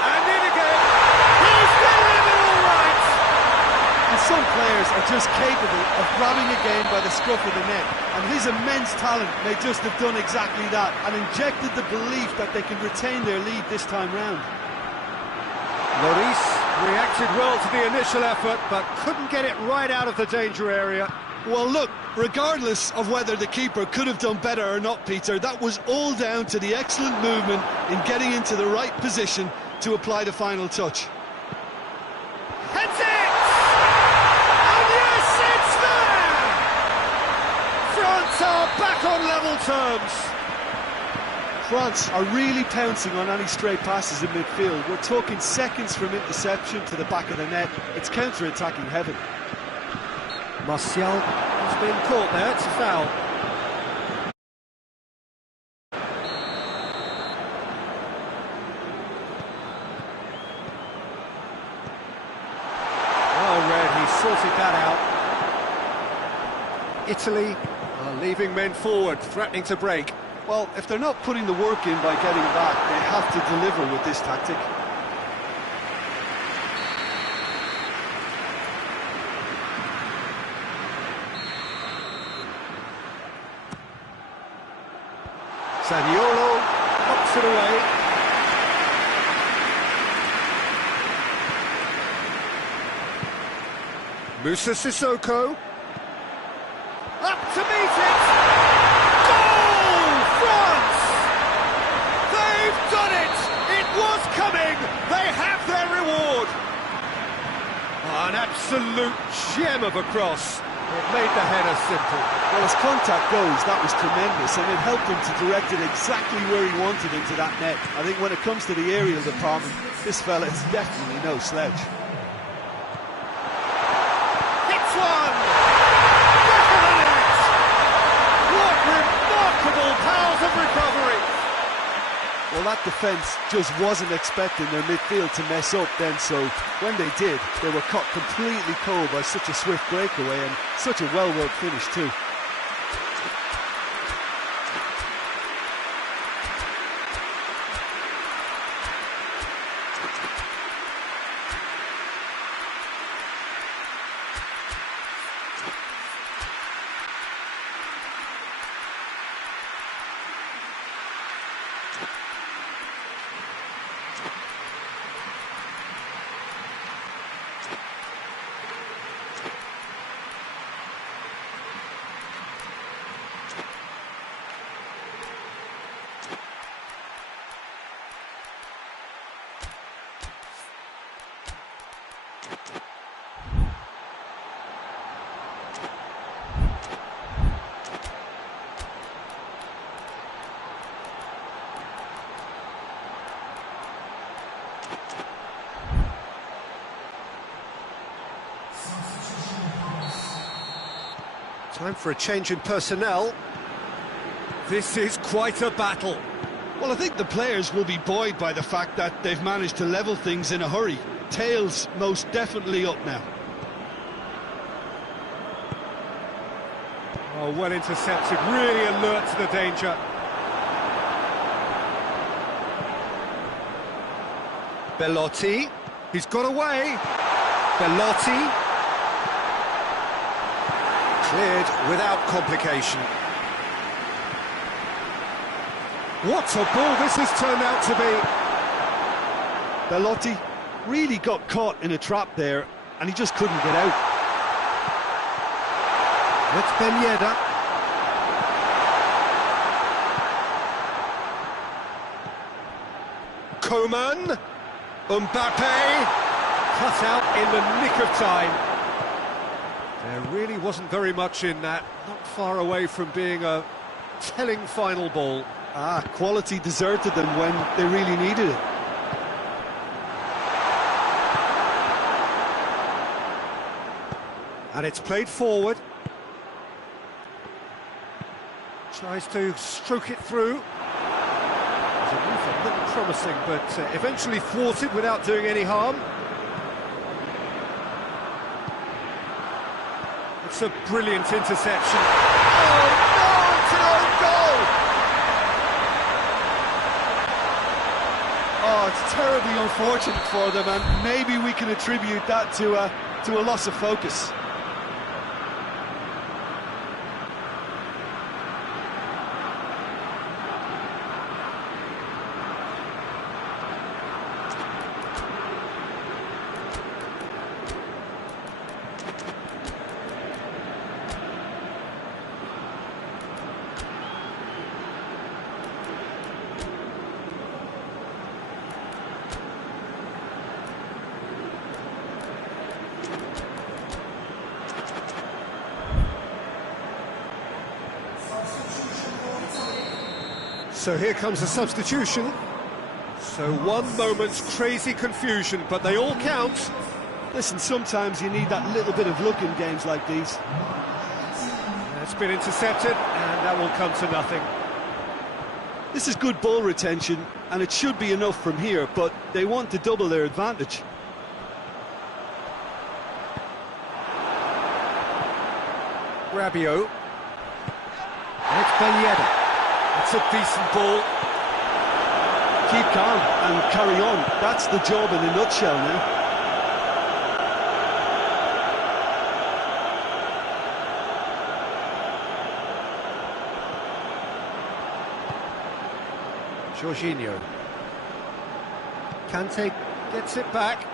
And in again! He's getting it all right! And some players are just capable of grabbing a game by the scruff of the neck, and his immense talent may just have done exactly that and injected the belief that they can retain their lead this time round. Lloris reacted well to the initial effort, but couldn't get it right out of the danger area. Well, look, regardless of whether the keeper could have done better or not, Peter, that was all down to the excellent movement in getting into the right position to apply the final touch. Heads it! And yes, it's there! France are back on level terms. France are really pouncing on any stray passes in midfield. We're talking seconds from interception to the back of the net. It's counter-attacking heaven. Martial has been caught there, it's a foul. Well read, he sorted that out. Italy are leaving men forward, threatening to break. Well, if they're not putting the work in by getting back, they have to deliver with this tactic. Zaniolo knocks it away. Musa Sissoko. Up to meet it! Goal! France! They've done it! It was coming! They have their reward! An absolute gem of a cross. It made the header simple. Well, as contact goes, that was tremendous, and it helped him to direct it exactly where he wanted into that net. I think when it comes to the aerial department, this fella is definitely no slouch. Hits one! Back of the net! What remarkable powers of recovery! Well, that defence just wasn't expecting their midfield to mess up then, so when they did, they were caught completely cold by such a swift breakaway and such a well-worked finish too. Time for a change in personnel. This is quite a battle. Well, I think the players will be buoyed by the fact that they've managed to level things in a hurry. Tails most definitely up now. Oh, well intercepted, really alert to the danger. Belotti, he's got away. Belotti. Cleared without complication. What a ball this has turned out to be. Belotti really got caught in a trap there, and he just couldn't get out. That's Ben Yedder. Coman. Mbappe. Cut out in the nick of time. There really wasn't very much in that. Not far away from being a telling final ball. Quality deserted them when they really needed it. And it's played forward. Tries to stroke it through. It's a move a little promising, but eventually thwarted without doing any harm. It's a brilliant interception. Oh no, it's an own goal! Oh, it's terribly unfortunate for them, and maybe we can attribute that to a loss of focus. So here comes a substitution. So one moment's crazy confusion, but they all count. Listen, sometimes you need that little bit of luck in games like these. It's been intercepted, and that will come to nothing. This is good ball retention, and it should be enough from here, but they want to double their advantage. Rabiot. And it's Ben Yedder. It's a decent ball. Keep calm and carry on. That's the job in a nutshell now. Jorginho. Kante gets it back.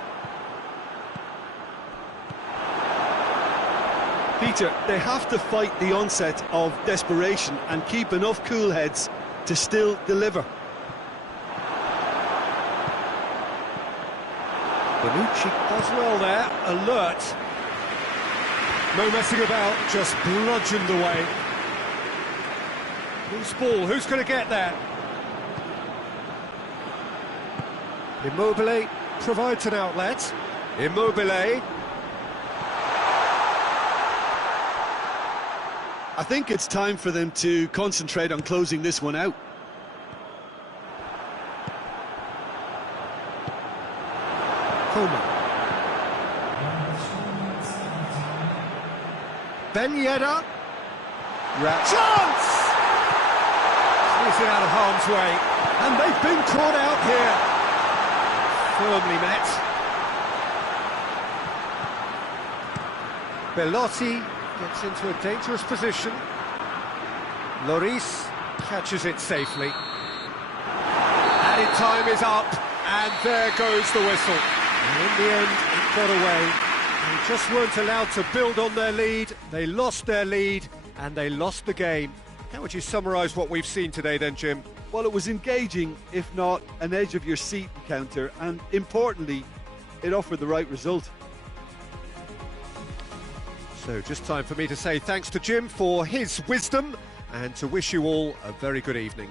Peter, they have to fight the onset of desperation and keep enough cool heads to still deliver. Bonucci does well there, alert. No messing about, just bludgeoned away. Loose ball, who's going to get that? Immobile provides an outlet. Immobile. I think it's time for them to concentrate on closing this one out. Coman. Ben Yedder. Chance! Squeeze it out of harm's way. And they've been caught out here. Firmly met. Belotti gets into a dangerous position. Lloris catches it safely. Added time is up, and there goes the whistle. And in the end, it got away. They just weren't allowed to build on their lead. They lost their lead, and they lost the game. How would you summarise what we've seen today then, Jim? Well, it was engaging, if not an edge-of-your-seat encounter, and importantly, it offered the right result. So just time for me to say thanks to Jim for his wisdom and to wish you all a very good evening.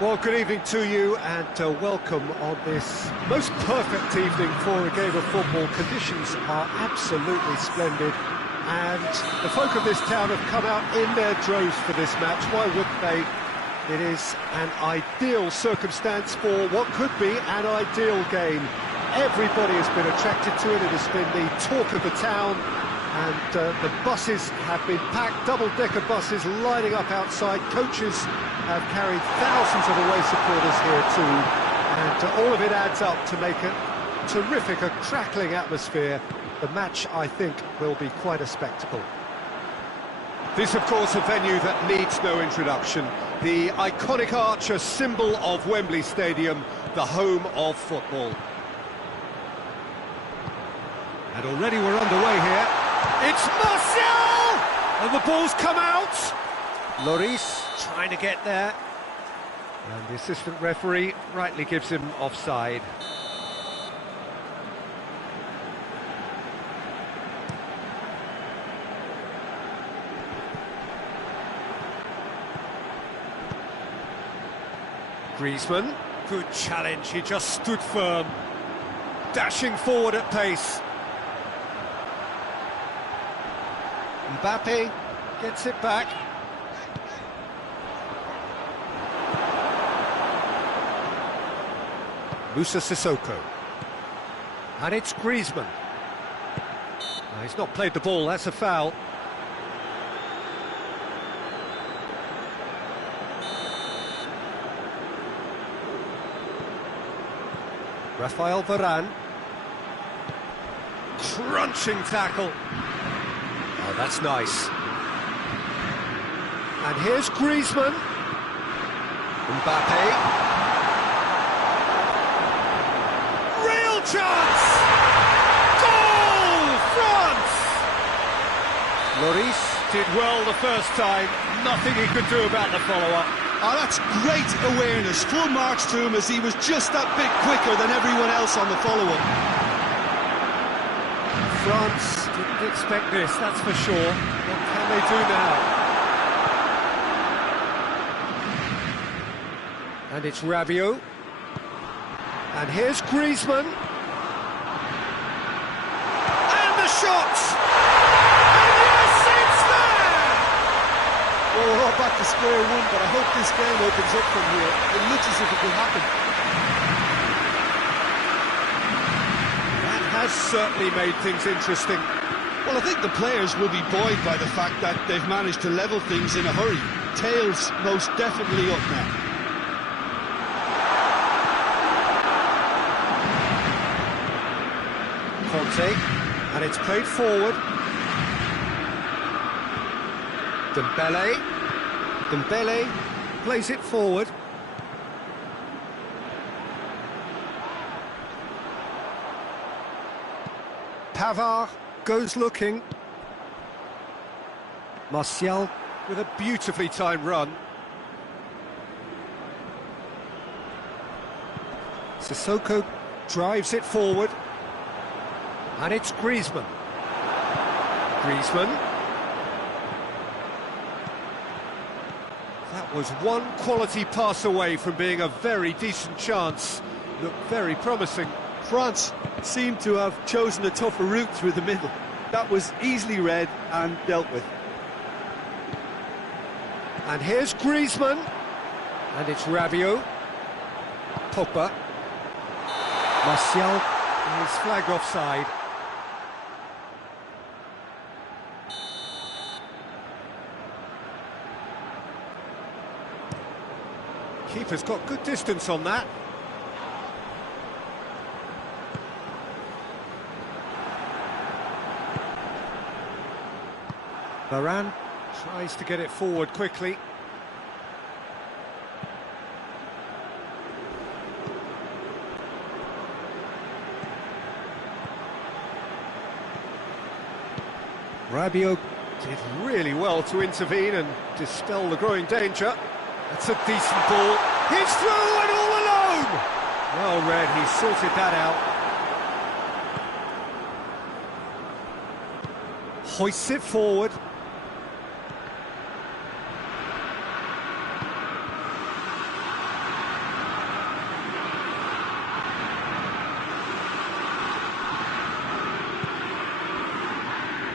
Well, good evening to you and welcome on this most perfect evening for a game of football. Conditions are absolutely splendid and the folk of this town have come out in their droves for this match. Why wouldn't they? It is an ideal circumstance for what could be an ideal game. Everybody has been attracted to it. It has been the talk of the town. And the buses have been packed, double-decker buses lining up outside. Coaches have carried thousands of away supporters here too. And all of it adds up to make a terrific, a crackling atmosphere. The match, I think, will be quite a spectacle. This, of course, a venue that needs no introduction. The iconic arch, a symbol of Wembley Stadium, the home of football. And already we're underway here. It's Martial! And the ball's come out. Lloris trying to get there. And the assistant referee rightly gives him offside. Griezmann, good challenge, he just stood firm. Dashing forward at pace. Mbappe gets it back. Moussa Sissoko. And it's Griezmann. No, he's not played the ball, that's a foul. Rafael Varane. Crunching tackle. Oh, that's nice. And here's Griezmann. Mbappe. Real chance! Goal! France! Lloris did well the first time. Nothing he could do about the follow-up. Oh, that's great awareness. Full marks to him as he was just that bit quicker than everyone else on the follow-up. France didn't expect this, that's for sure. What can they do now? And it's Rabiot. And here's Griezmann. And the shot! And yes, it's there! Well, we're all back to square one, but I hope this game opens up from here. It looks as if it could happen. Has certainly made things interesting. Well, I think the players will be buoyed by the fact that they've managed to level things in a hurry. Tails most definitely up now. Conte, and it's played forward. Dembele plays it forward. Pavard goes looking. Martial with a beautifully timed run. Sissoko drives it forward. And it's Griezmann. Griezmann. That was one quality pass away from being a very decent chance. Looked very promising. France seemed to have chosen a tougher route through the middle. That was easily read and dealt with. And here's Griezmann. And it's Rabiot. Pogba. Martial is flagged offside. Keeper's got good distance on that. Varane tries to get it forward quickly. Rabiot did really well to intervene and dispel the growing danger. That's a decent ball. He's through and all alone! Well read, he sorted that out. Hoists it forward.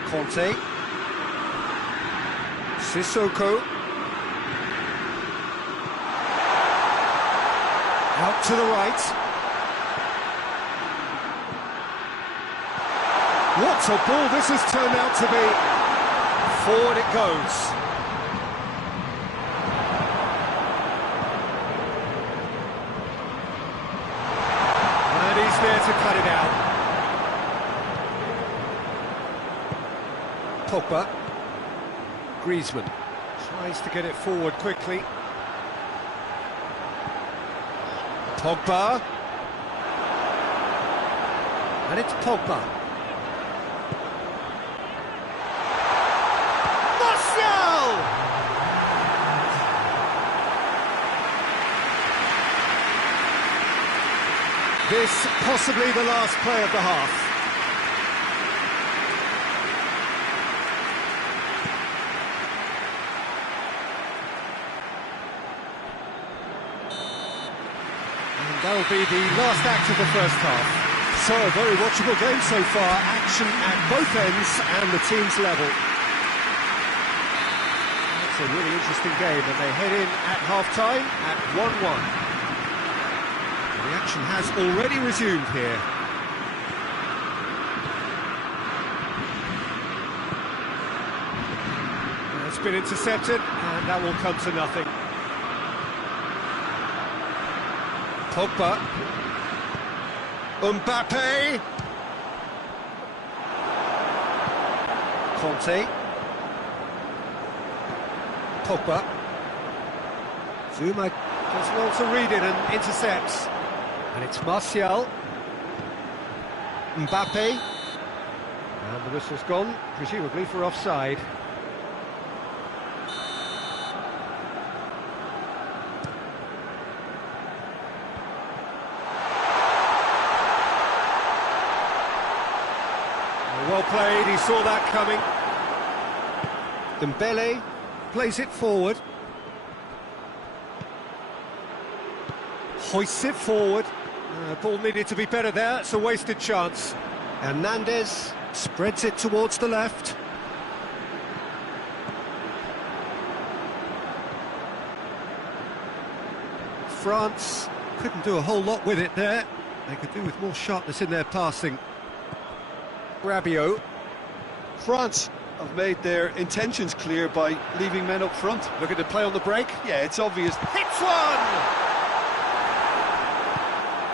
Conte. Sissoko. Out to the right. What a ball this has turned out to be. Forward it goes. And he's there to cut it out. Pogba. Griezmann tries to get it forward quickly. Pogba. And it's Pogba. Martial! This possibly the last play of the half. That'll be the last act of the first half. So, a very watchable game so far. Action at both ends and the team's level. It's a really interesting game, and they head in at half-time at 1-1. The action has already resumed here. It's been intercepted, and that will come to nothing. Pogba. Mbappe. Conte. Pogba. Zuma does well to read it and intercepts. And it's Martial. Mbappe. And the whistle's gone, presumably for offside. Well played, he saw that coming. Dembele plays it forward. Hoists it forward. Ball needed to be better there, it's a wasted chance. Hernandez spreads it towards the left. France couldn't do a whole lot with it there. They could do with more sharpness in their passing. Rabiot. France have made their intentions clear by leaving men up front. Looking to play on the break. Yeah, it's obvious. Hits one!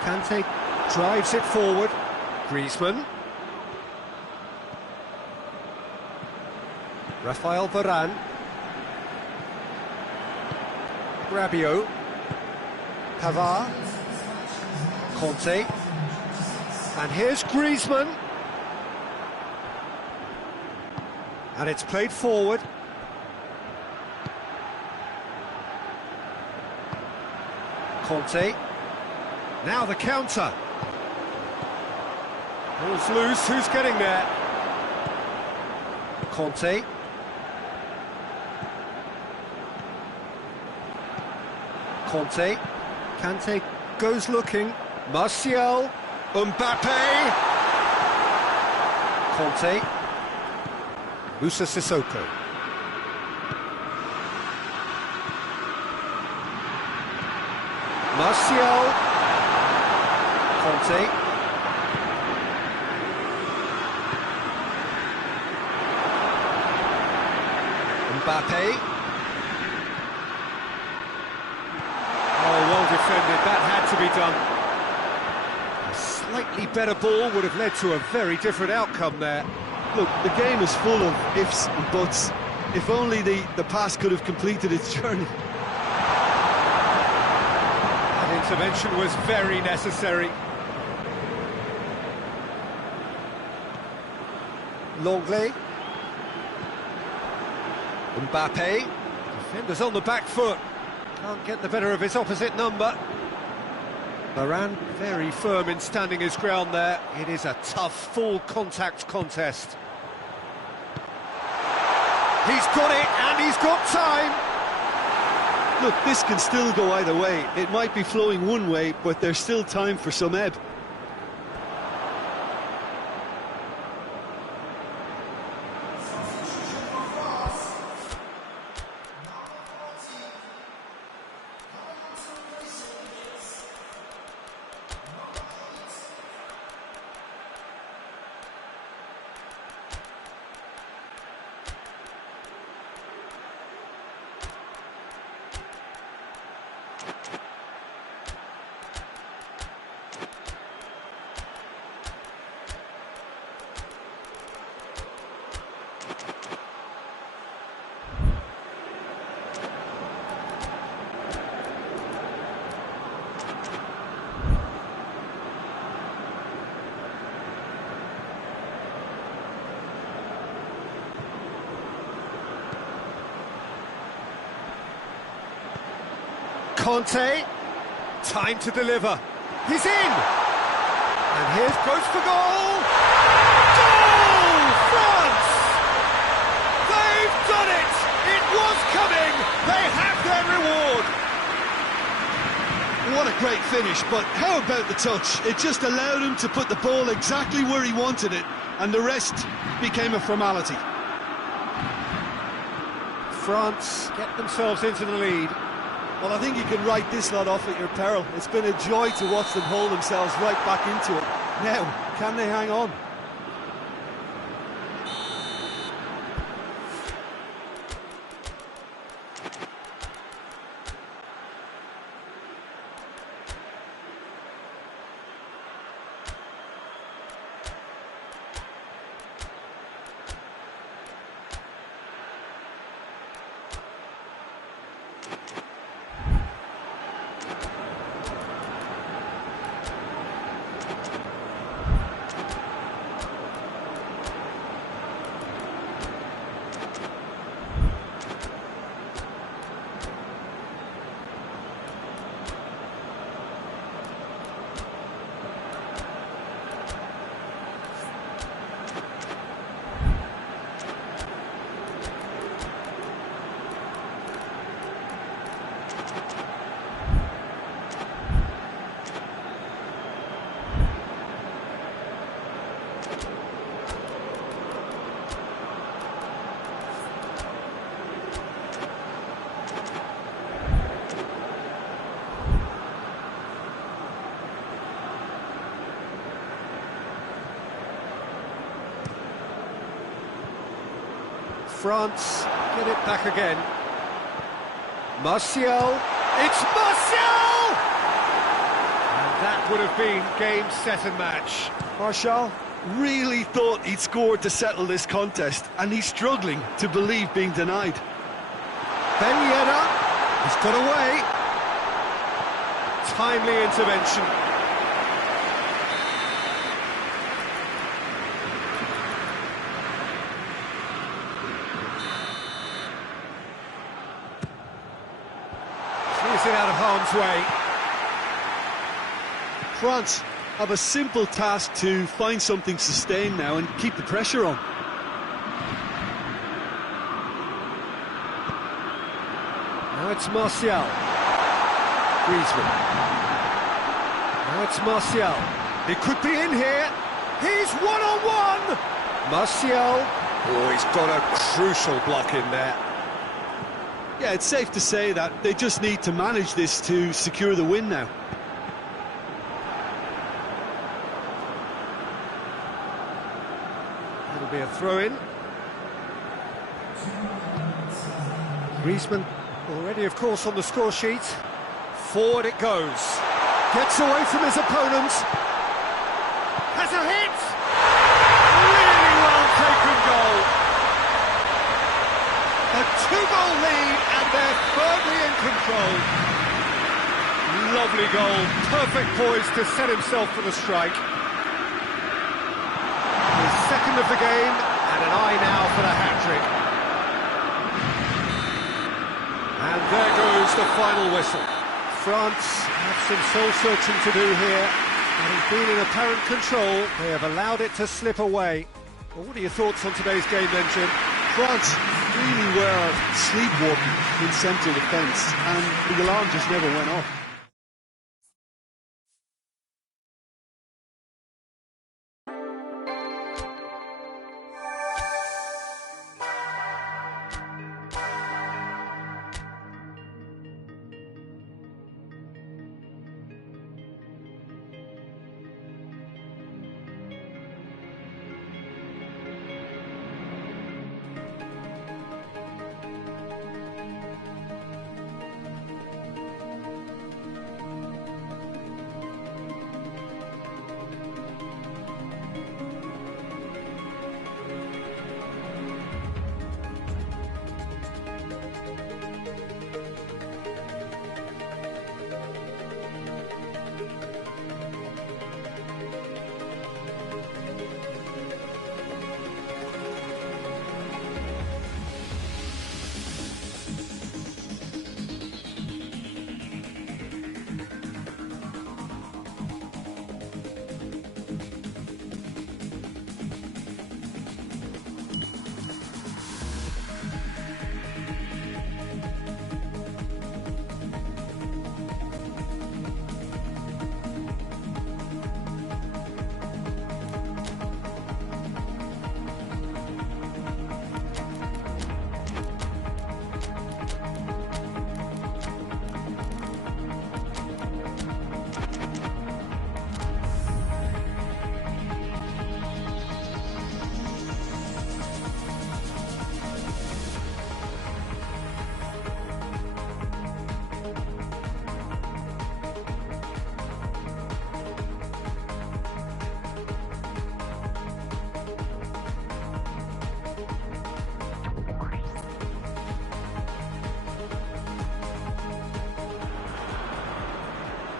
Kante drives it forward. Griezmann. Rafael Varane. Rabiot. Pavard. Conte. And here's Griezmann. And it's played forward. Conte. Now the counter. Ball's loose, who's getting there? Conte. Conte. Kante goes looking. Martial. Mbappe. Conte. Moussa Sissoko. Martial. Conte. Mbappe. Oh, well defended. That had to be done. A slightly better ball would have led to a very different outcome there. Look, the game is full of ifs and buts. If only the pass could have completed its journey. That intervention was very necessary. Longley. Mbappe. Defenders on the back foot. Can't get the better of his opposite number. Varane very firm in standing his ground there. It is a tough, full contact contest. He's got it, and he's got time. Look, this can still go either way. It might be flowing one way, but there's still time for some ebb. Conte, time to deliver. He's in! And here's goes for goal! Goal! France! They've done it! It was coming! They have their reward! What a great finish, but how about the touch? It just allowed him to put the ball exactly where he wanted it, and the rest became a formality. France get themselves into the lead. Well, I think you can write this lot off at your peril. It's been a joy to watch them hold themselves right back into it. Now, can they hang on? France get it back again. Martial, it's Martial! And that would have been game, set and match. Martial really thought he'd scored to settle this contest, and he's struggling to believe being denied. Ben Yedder, he's got away. Timely intervention. It out of harm's way. France have a simple task to find something sustained now and keep the pressure on. Now it's Martial. Griezmann. Now it's Martial. He could be in here. He's one-on-one! Martial. Oh, he's got a crucial block in there. Yeah, it's safe to say that they just need to manage this to secure the win now. It'll be a throw-in. Griezmann already, of course, on the score sheet. Forward it goes. Gets away from his opponent. Has a hit! Really well taken goal. A two-goal lead, and they're firmly in control. Lovely goal, perfect poise to set himself for the strike. His second of the game, and an eye now for the hat-trick. And there goes the final whistle. France have some soul-searching to do here. Having been in apparent control, they have allowed it to slip away. Well, what are your thoughts on today's game then, Jim? France really were sleepwalking in central defence, and the alarm just never went off.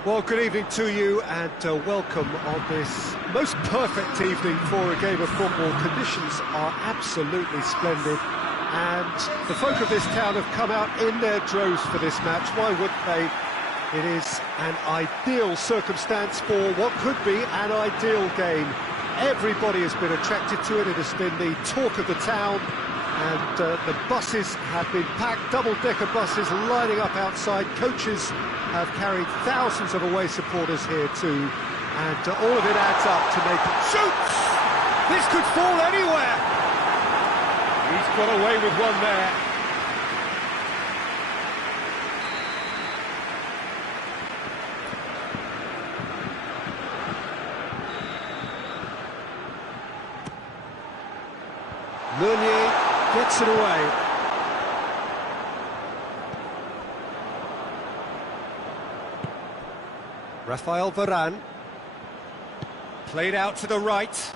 Well, good evening to you and welcome on this most perfect evening for a game of football. Conditions are absolutely splendid and the folk of this town have come out in their droves for this match. Why wouldn't they? It is an ideal circumstance for what could be an ideal game. Everybody has been attracted to it. It has been the talk of the town. And the buses have been packed, double-decker buses lining up outside. Coaches have carried thousands of away supporters here too. And all of it adds up to make it... Shoots! This could fall anywhere! He's got away with one there. Meunier gets it away. Raphael Varane. Played out to the right.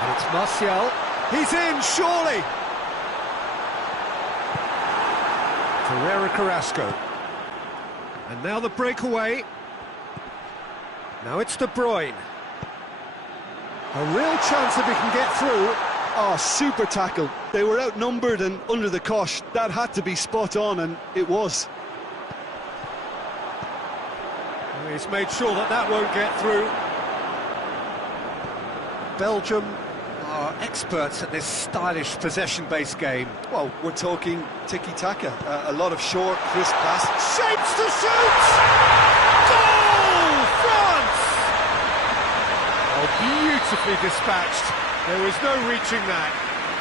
And it's Martial. He's in, surely! Ferreira Carrasco. And now the breakaway. Now it's De Bruyne. A real chance that we can get through. Oh, super tackle. They were outnumbered and under the cosh. That had to be spot on, and it was. He's made sure that that won't get through. Belgium are experts at this stylish possession-based game. Well, we're talking tiki-taka. A lot of short, crisp passes. Shapes to shoot! Goal! France! Oh, beautifully dispatched. There was no reaching that.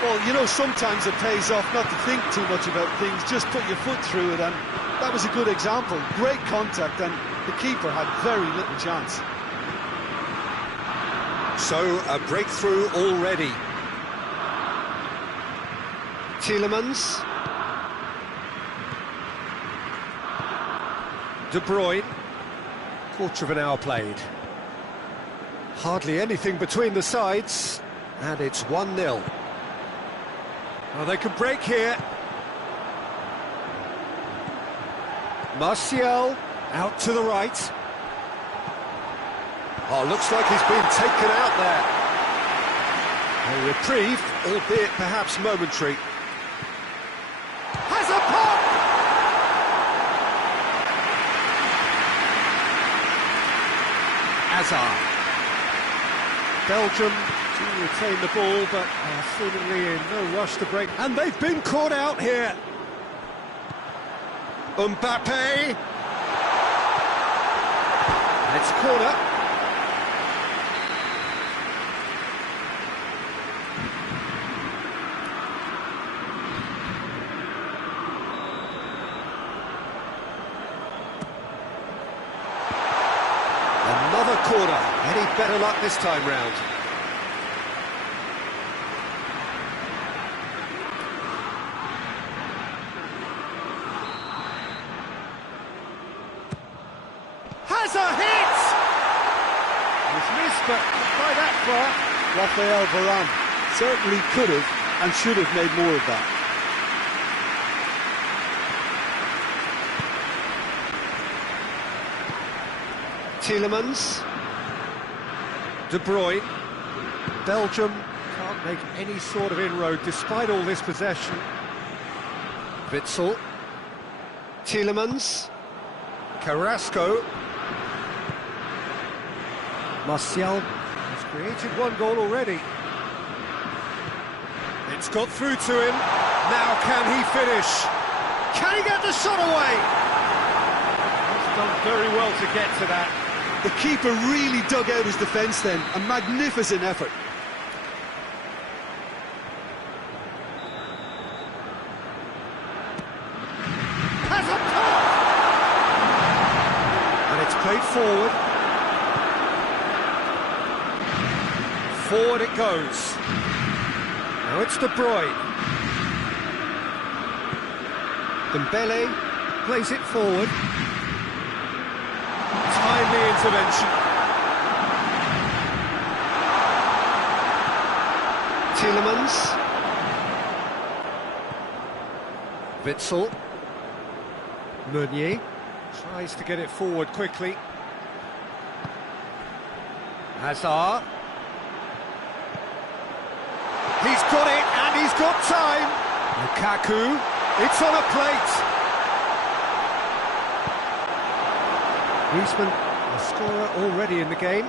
Well, you know, sometimes it pays off not to think too much about things, just put your foot through it, and that was a good example. Great contact, and the keeper had very little chance. So, a breakthrough already. Tielemans. De Bruyne. Quarter of an hour played. Hardly anything between the sides, and it's 1-0. Well, they could break here. Martial, out to the right. Oh, looks like he's been taken out there. A reprieve, albeit perhaps momentary. Has a pop! Hazard. Belgium do retain the ball, but are seemingly in no rush to break. And they've been caught out here. Mbappe. And it's a corner. Another corner. Any better luck this time round? Has a hit! It's missed, but not by that far. Raphael Varane certainly could have and should have made more of that. Tielemans. De Bruyne. Belgium can't make any sort of inroad despite all this possession. Witsel. Tielemans. Carrasco. Martial has created one goal already. It's got through to him. Now can he finish? Can he get the shot away? He's done very well to get to that. The keeper really dug out his defence then. A magnificent effort. Has a pop! And it's played forward. Forward it goes. Now it's De Bruyne. Dembele plays it forward. Timely intervention. Tielemans. Witsel. Meunier. Tries to get it forward quickly. Hazard. He's got it, and he's got time. Lukaku. It's on a plate. Griezmann, a scorer already in the game.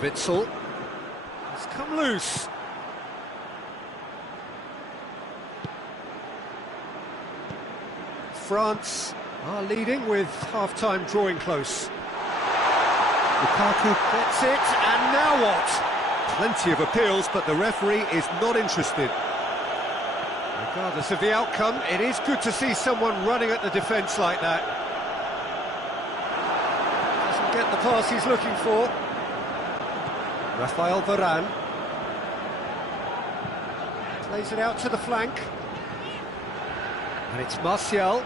Witsel. It's come loose. France are leading with half-time drawing close. Lukaku gets it, and now what? Plenty of appeals, but the referee is not interested. Regardless of the outcome, it is good to see someone running at the defence like that. Doesn't get the pass he's looking for. Rafael Varane. Plays it out to the flank. And it's Martial.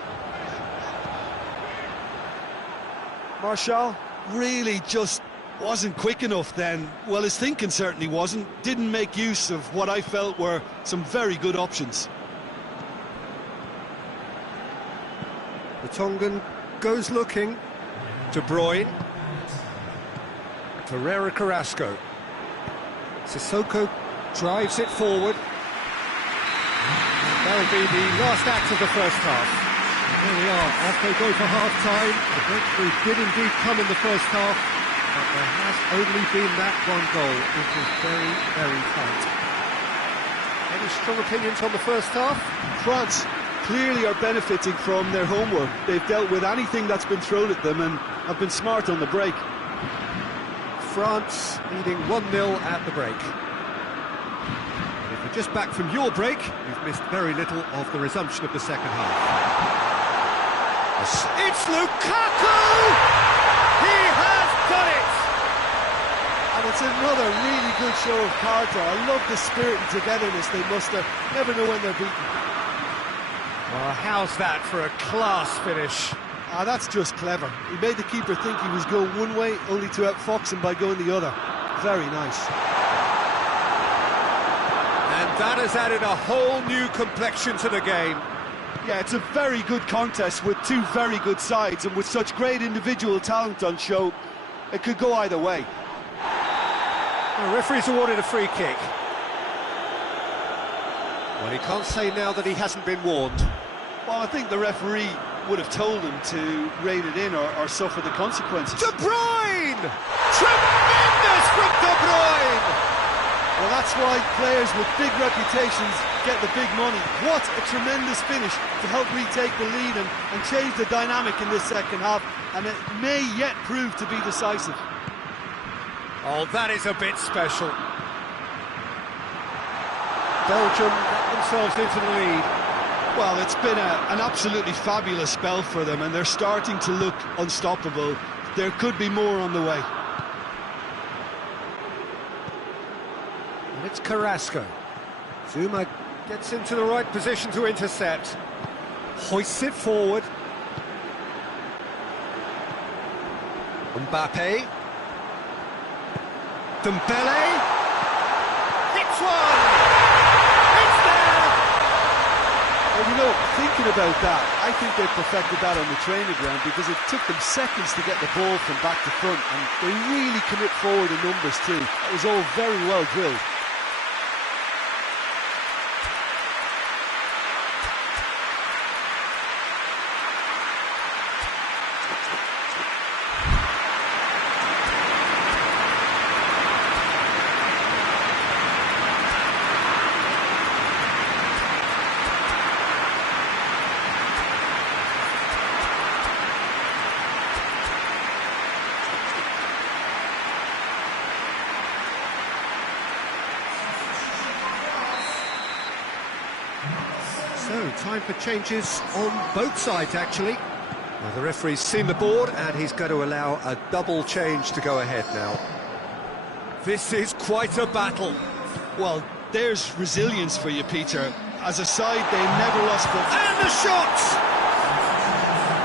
Martial really just wasn't quick enough then. Well, his thinking certainly wasn't. Didn't make use of what I felt were some very good options. The Tongan goes looking. De Bruyne. Ferreira Carrasco. Sissoko drives it forward. That'll be the last act of the first half. And there we are, off they go for half-time. The breakthrough did indeed come in the first half, but there has only been that one goal. It was very, very tight. Any strong opinions on the first half? France clearly are benefiting from their homework. They've dealt with anything that's been thrown at them and have been smart on the break. France leading 1-0 at the break. And if you're just back from your break, you've missed very little of the resumption of the second half. It's Lukaku! He has done it! And it's another really good show of character. I love the spirit and togetherness they muster. Never know when they're beaten. Well, how's that for a class finish? Ah, that's just clever. He made the keeper think he was going one way, only to outfox him by going the other. Very nice. And that has added a whole new complexion to the game. Yeah, it's a very good contest with two very good sides, and with such great individual talent on show, it could go either way. The referee's awarded a free kick. Well, he can't say now that he hasn't been warned. Well, I think the referee would have told him to rein it in or suffer the consequences. De Bruyne! Tremendous from De Bruyne! Well, that's why players with big reputations get the big money. What a tremendous finish to help retake the lead and change the dynamic in this second half, and it may yet prove to be decisive. Oh, that is a bit special. Belgium get themselves into the lead. Well, it's been an absolutely fabulous spell for them, and they're starting to look unstoppable. There could be more on the way. And it's Carrasco. Zuma gets into the right position to intercept. Hoists it forward. Mbappe. Dembele. Hits one! It's there! Well, you know, thinking about that, I think they perfected that on the training ground, because it took them seconds to get the ball from back to front, and they really commit forward in numbers too. It was all very well drilled. So, time for changes on both sides, actually. Well, the referee's seen the board, and he's going to allow a double change to go ahead now. This is quite a battle. Well, there's resilience for you, Peter. As a side, they never lost foot. And the shot!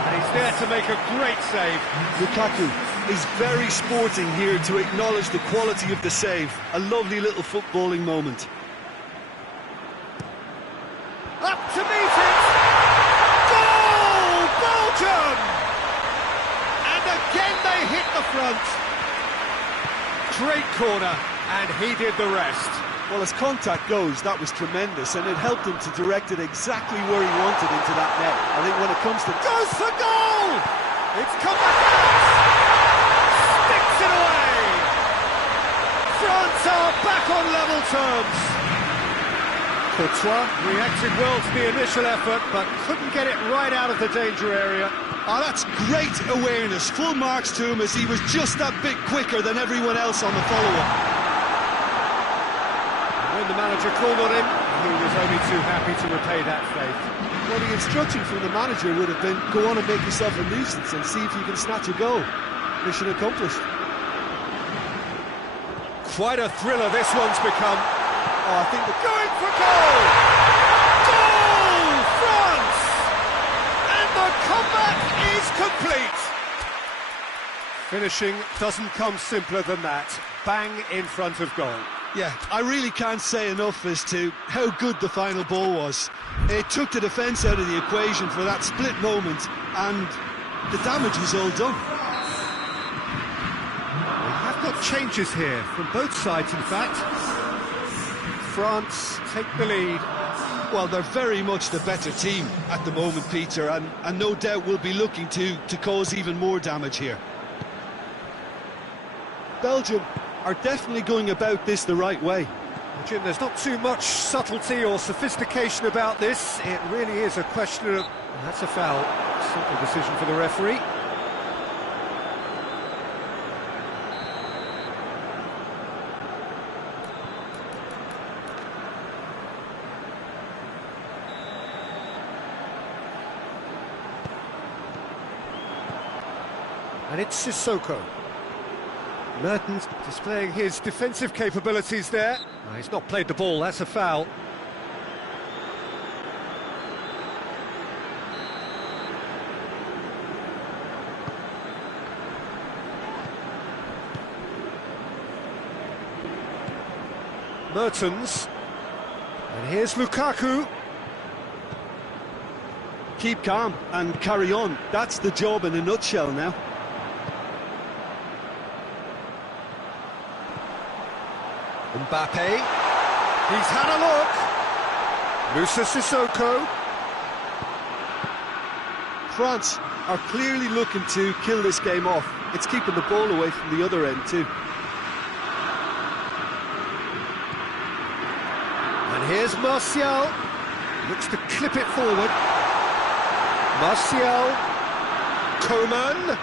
And he's there to make a great save. Lukaku is very sporting here to acknowledge the quality of the save. A lovely little footballing moment. front. Great corner, and he did the rest. Well, as contact goes, that was tremendous, and it helped him to direct it exactly where he wanted into that net. I think when it comes to... Goes for goal! It's come back out! Sticks it away! France are back on level terms. Courtois reacted well to the initial effort, but couldn't get it right out of the danger area. Oh, that's great awareness. Full marks to him as he was just that bit quicker than everyone else on the follow-up. When the manager called on him, he was only too happy to repay that faith. Well, the instruction from the manager would have been, go on and make yourself a nuisance and see if you can snatch a goal. Mission accomplished. Quite a thriller this one's become. Oh, I think they're going for goal! Goal! France! And the comeback is complete! Finishing doesn't come simpler than that. Bang in front of goal. Yeah, I really can't say enough as to how good the final ball was. It took the defence out of the equation for that split moment, and the damage was all done. We have got changes here, from both sides in fact. France take the lead. Well, they're very much the better team at the moment, Peter, and no doubt will be looking to cause even more damage here. Belgium are definitely going about this the right way. Well, Jim, there's not too much subtlety or sophistication about this. It really is a question of... That's a foul. Simple decision for the referee. And it's Sissoko. Mertens displaying his defensive capabilities there. Oh, he's not played the ball, that's a foul. Mertens. And here's Lukaku. Keep calm and carry on. That's the job in a nutshell now. Mbappe, he's had a look. Moussa Sissoko. France are clearly looking to kill this game off. It's keeping the ball away from the other end too. And here's Martial. Looks to clip it forward. Martial. Coman.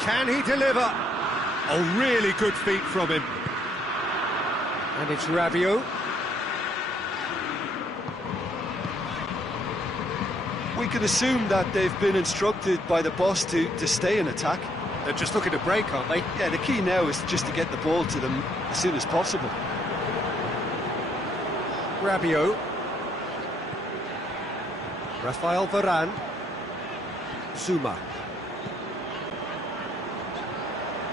Can he deliver? A really good feat from him. And it's Rabiot. We can assume that they've been instructed by the boss to stay in attack. They're just looking to break, aren't they? Yeah, the key now is just to get the ball to them as soon as possible. Rabiot. Rafael Varane. Zuma.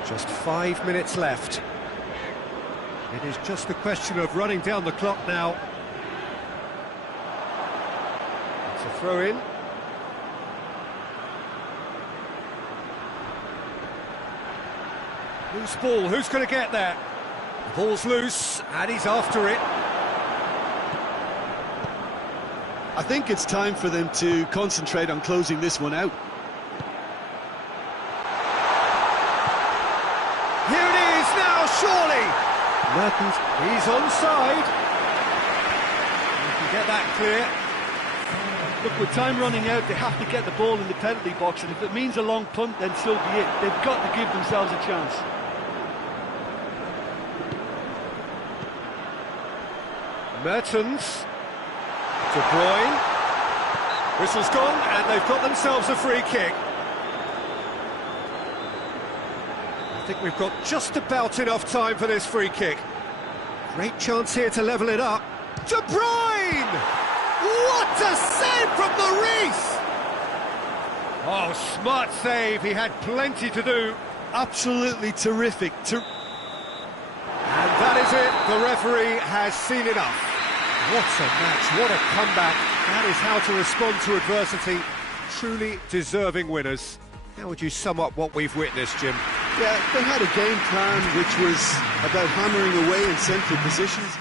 Just 5 minutes left. It is just a question of running down the clock now. It's a throw-in. Loose ball, who's going to get there? The ball's loose, and he's after it. I think it's time for them to concentrate on closing this one out. Here it is now, surely! Mertens, he's onside. You can get that clear. Look, with time running out, they have to get the ball in the penalty box, and if it means a long punt, then so be it. They've got to give themselves a chance. Mertens. De Bruyne. Whistle's gone, and they've got themselves a free kick. I think we've got just about enough time for this free kick. Great chance here to level it up. De Bruyne! What a save from the Reese! Oh, smart save. He had plenty to do. Absolutely terrific. And that is it. The referee has seen enough. What a match, what a comeback. That is how to respond to adversity. Truly deserving winners. How would you sum up what we've witnessed, Jim? Yeah, they had a game plan which was about hammering away in central positions.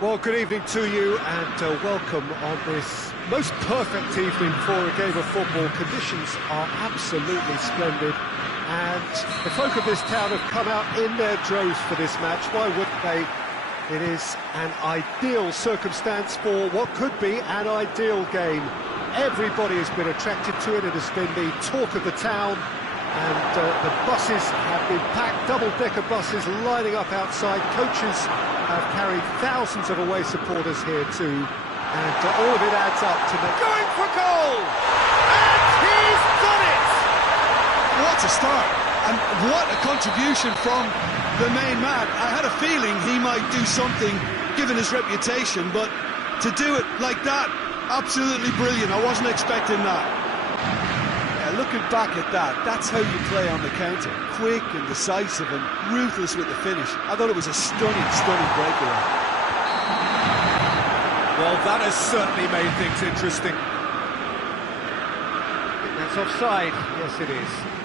Well, good evening to you and welcome on this most perfect evening for a game of football. Conditions are absolutely splendid and the folk of this town have come out in their droves for this match. Why wouldn't they? It is an ideal circumstance for what could be an ideal game. Everybody has been attracted to it. It has been the talk of the town. And the buses have been packed, double-decker buses lining up outside. Coaches have carried thousands of away supporters here too. And all of it adds up to make... Going for goal! And he's done it! What a start! And what a contribution from the main man. I had a feeling he might do something, given his reputation, but to do it like that, absolutely brilliant. I wasn't expecting that. Looking back at that, that's how you play on the counter. Quick and decisive and ruthless with the finish. I thought it was a stunning, stunning breakaway. Well, that has certainly made things interesting. That's offside. Yes, it is.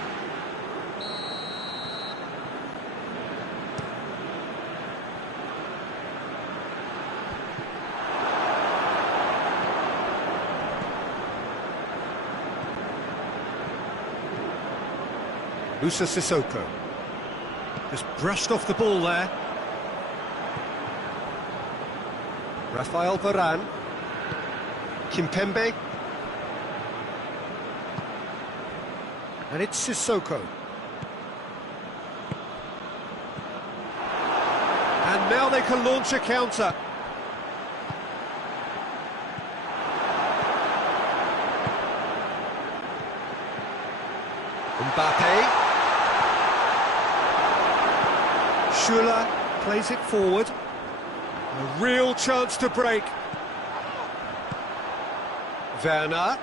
Musa Sissoko just brushed off the ball there. Rafael Varane, Kimpembe, and it's Sissoko. And now they can launch a counter. Mbappe. Schuller plays it forward. A real chance to break. Werner.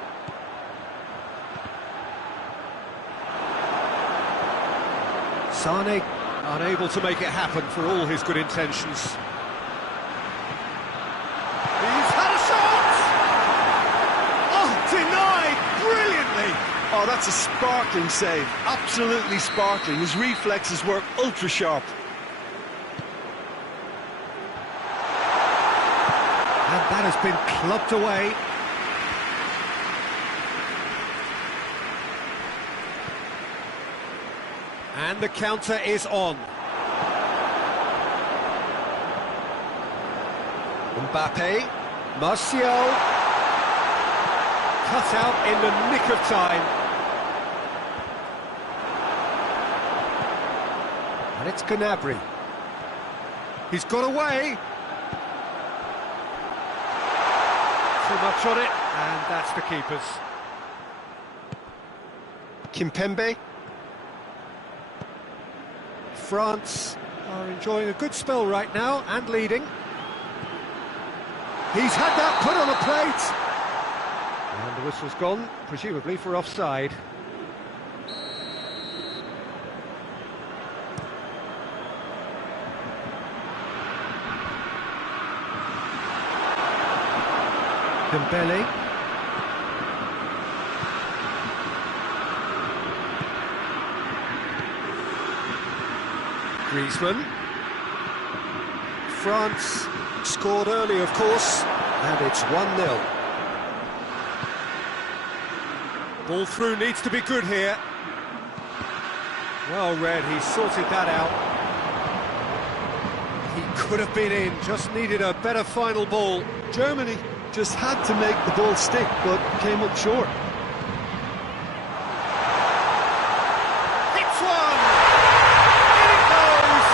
Sane unable to make it happen for all his good intentions. He's had a shot! Oh, denied brilliantly! Oh, that's a sparkling save. Absolutely sparkling. His reflexes were ultra sharp. And that has been clubbed away. And the counter is on. Mbappe, Martial, cut out in the nick of time. And it's Gnabry. He's got away. Too much on it. And that's the keeper's. Kimpembe. France are enjoying a good spell right now and leading. He's had that put on a plate. And the whistle's gone, presumably for offside. Dembele. Griezmann. France scored early, of course, and it's 1-0. Ball through needs to be good here. Well read, he sorted that out. He could have been in, just needed a better final ball. Germany just had to make the ball stick, but came up short. Hits one! In it goes!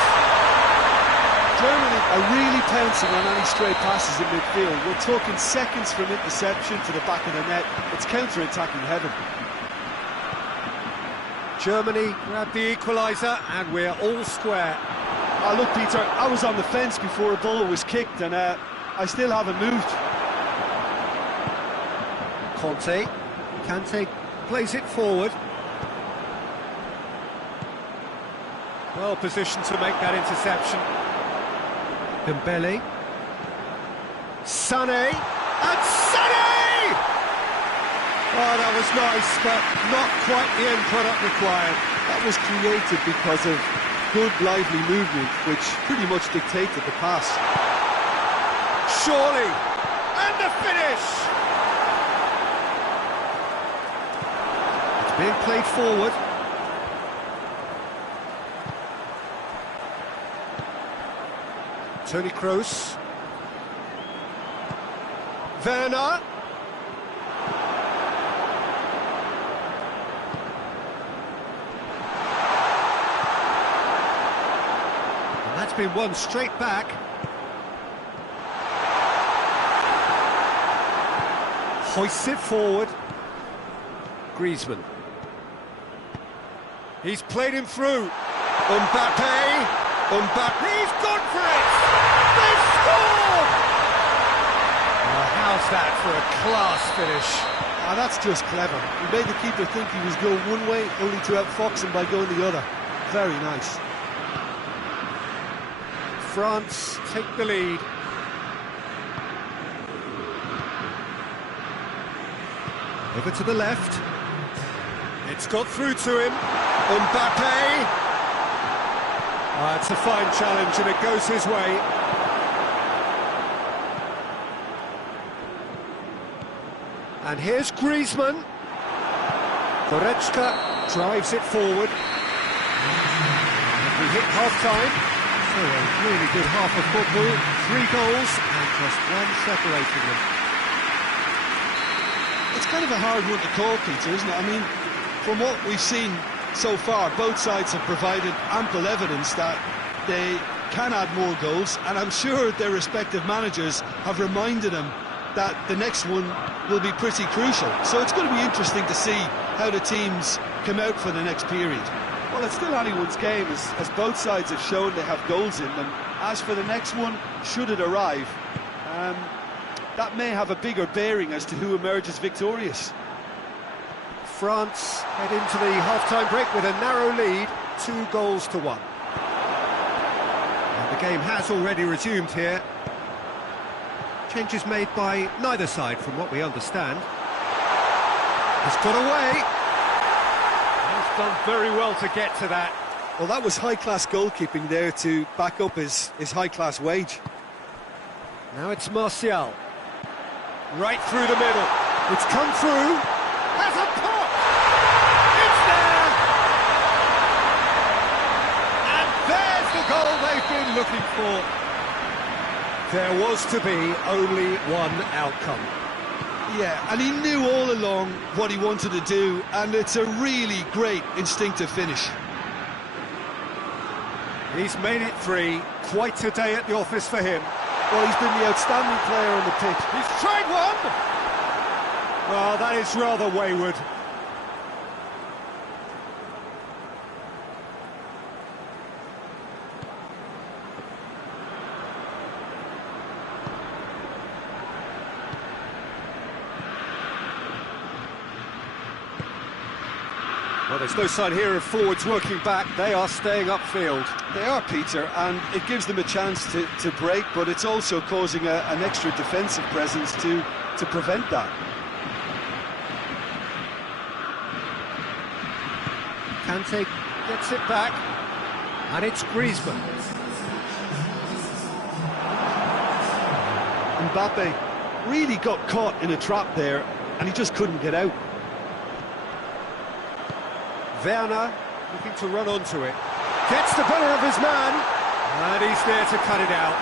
Germany are really pouncing on any stray passes in midfield. We're talking seconds from interception to the back of the net. It's counter-attacking heaven. Germany grabbed the equaliser, and we're all square. Oh, look, Peter, I was on the fence before a ball was kicked, and I still haven't moved. Kante plays it forward. Well positioned to make that interception. Dembele. Sané. And Sané! Oh, that was nice, but not quite the end product required. That was created because of good, lively movement, which pretty much dictated the pass. Surely! And the finish! It's being played forward. Toni Kroos. Werner. And that's been won straight back. Hoists it forward. Griezmann. He's played him through. Mbappe. He's gone for it! They've scored! How's that for a class finish? That's just clever. He made the keeper think he was going one way, only to outfox him by going the other. Very nice. France take the lead. Over to the left. It's got through to him. Mbappe. It's a fine challenge and it goes his way. And here's Griezmann. Goretzka drives it forward. We hit half-time. So a really good half of football. 3 goals and just one separating them. It's kind of a hard one to call, Peter, isn't it? I mean, from what we've seen so far, both sides have provided ample evidence that they can add more goals, and I'm sure their respective managers have reminded them that the next one will be pretty crucial. So it's going to be interesting to see how the teams come out for the next period. Well, it's still anyone's game, as both sides have shown they have goals in them. As for the next one, should it arrive, that may have a bigger bearing as to who emerges victorious. France head into the half-time break with a narrow lead, 2-1. And the game has already resumed here. Changes made by neither side, from what we understand. He's got away. He's done very well to get to that. Well, that was high-class goalkeeping there to back up his high-class wage. Now it's Martial. Right through the middle. It's come through. Has a pop! It's there! And there's the goal they've been looking for. There was to be only one outcome. Yeah, and he knew all along what he wanted to do, and it's a really great instinctive finish. He's made it 3. Quite a day at the office for him. Well, he's been the outstanding player on the pitch. He's tried one! Well, that is rather wayward. Well, there's no sign here of forwards working back. They are staying upfield. They are, Peter, and it gives them a chance to break, but it's also causing an extra defensive presence to prevent that. Kante gets it back, and it's Griezmann. Mbappe really got caught in a trap there, and he just couldn't get out. Werner looking to run onto it. Gets the better of his man, and he's there to cut it out.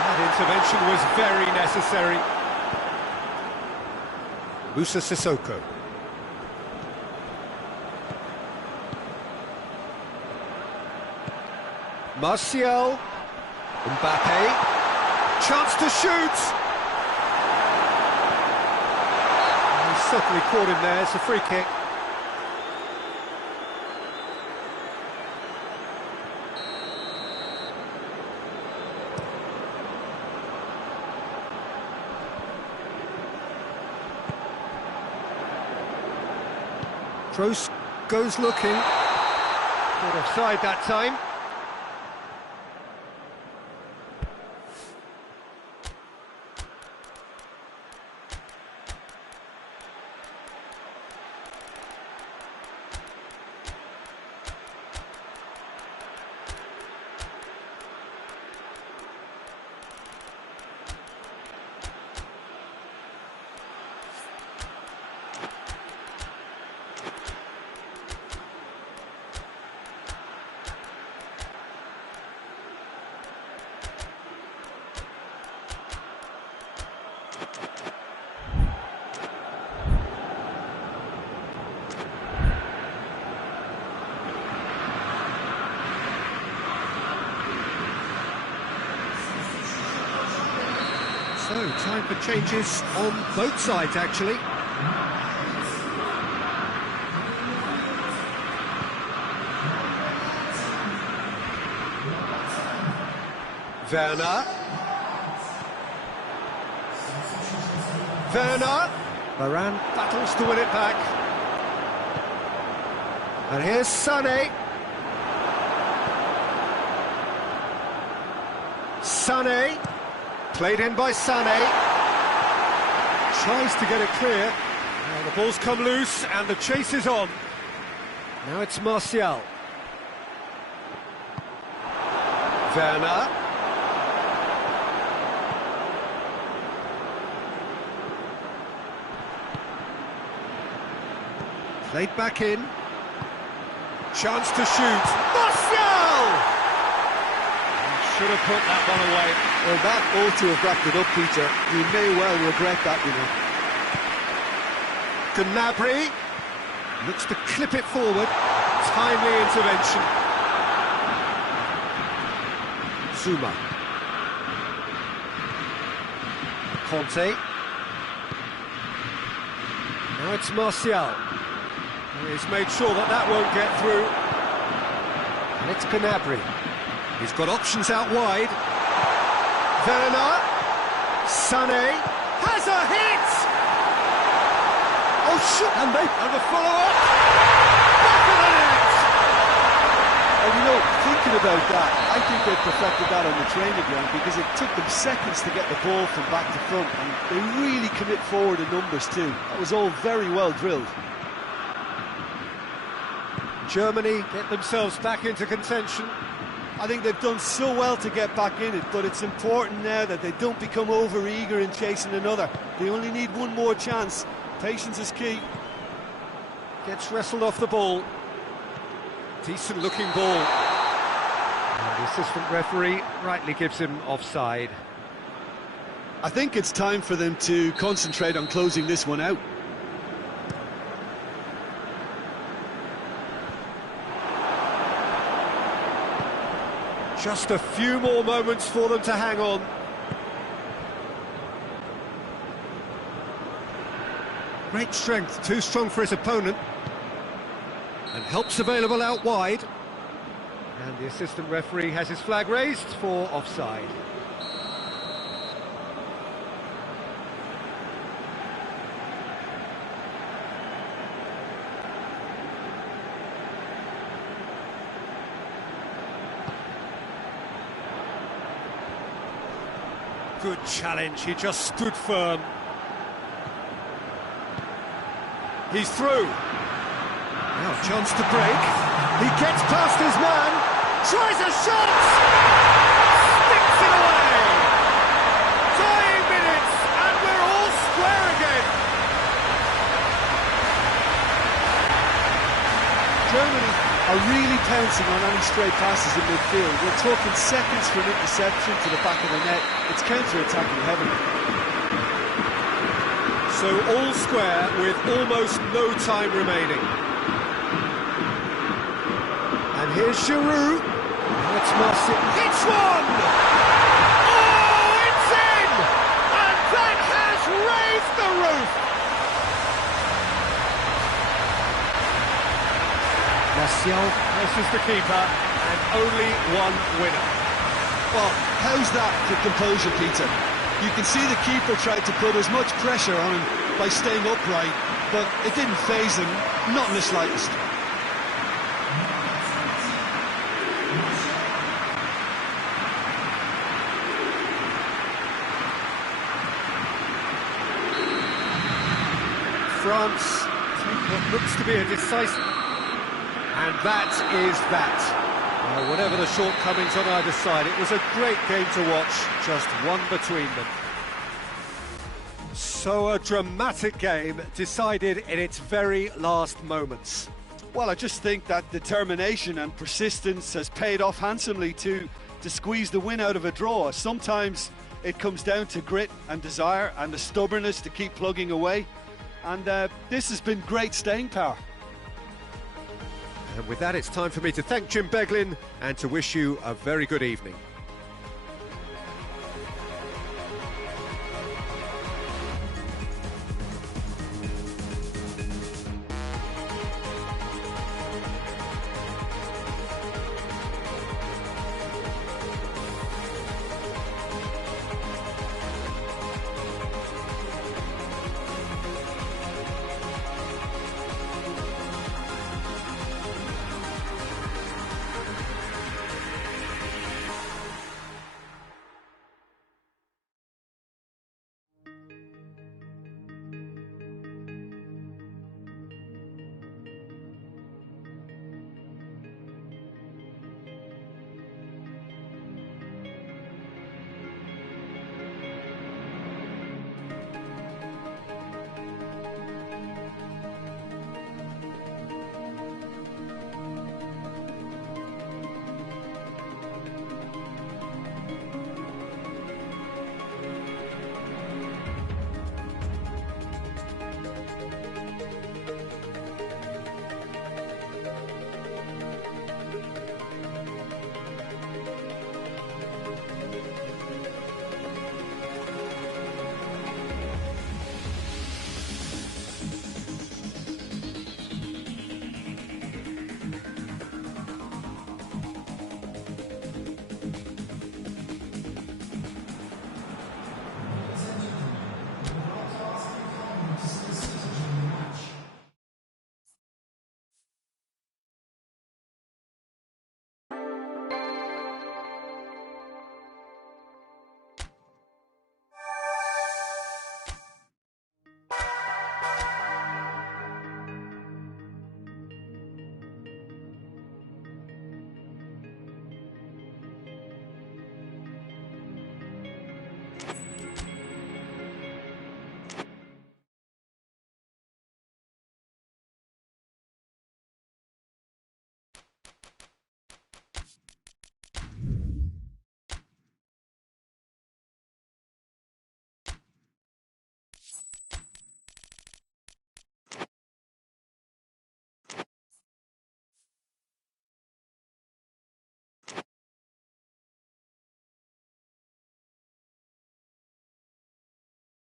That intervention was very necessary. Musa Sissoko. Martial, Mbappe, chance to shoot! He's certainly caught him there, it's a free kick. Kroos goes looking, caught offside that time. So, time for changes on both sides, actually. Werner. Varane battles to win it back. And here's Sané. Played in by Sané. Tries to get it clear. Now the ball's come loose and the chase is on. Now it's Martial. Werner. Played back in. Chance to shoot. Martial! Should have put that one away. Well, that ought to have wrapped it up, Peter. You may well regret that, you know. Gnabry looks to clip it forward. Timely intervention. Zuma. Conte. Now it's Martial. He's made sure that that won't get through. And it's Gnabry. He's got options out wide. Werner. Sané has a hit! Oh, shit! And the follow-up! Back of the net! And you know, thinking about that, I think they perfected that on the training ground because it took them seconds to get the ball from back to front, and they really commit forward in numbers too. That was all very well drilled. Germany get themselves back into contention. I think they've done so well to get back in it, but it's important now that they don't become over-eager in chasing another. They only need one more chance. Patience is key. Gets wrestled off the ball. Decent looking ball. And the assistant referee rightly gives him offside. I think it's time for them to concentrate on closing this one out. Just a few more moments for them to hang on. Great strength, too strong for his opponent. And help's available out wide. And the assistant referee has his flag raised for offside. Good challenge, he just stood firm. He's through. Now a chance to break. He gets past his man, tries a shot! Sticks it away! Dying minutes, and we're all square again! Germany are really pouncing on any stray passes in midfield. We're talking seconds from interception to the back of the net. It's counter-attacking heavily. So all square with almost no time remaining. And here's Giroud. That's Marcel. It's one! Oh, it's in! And that has raised the roof! Marcel versus the keeper, and only one winner. Well, how's that for composure, Peter? You can see the keeper tried to put as much pressure on him by staying upright, but it didn't faze him, not in the slightest. France take what looks to be a decisive... And that is that. Well, whatever the shortcomings on either side, it was a great game to watch, just one between them. So a dramatic game decided in its very last moments. Well, I just think that determination and persistence has paid off handsomely to squeeze the win out of a draw. Sometimes it comes down to grit and desire and the stubbornness to keep plugging away. And this has been great staying power. And with that, it's time for me to thank Jim Beglin and to wish you a very good evening.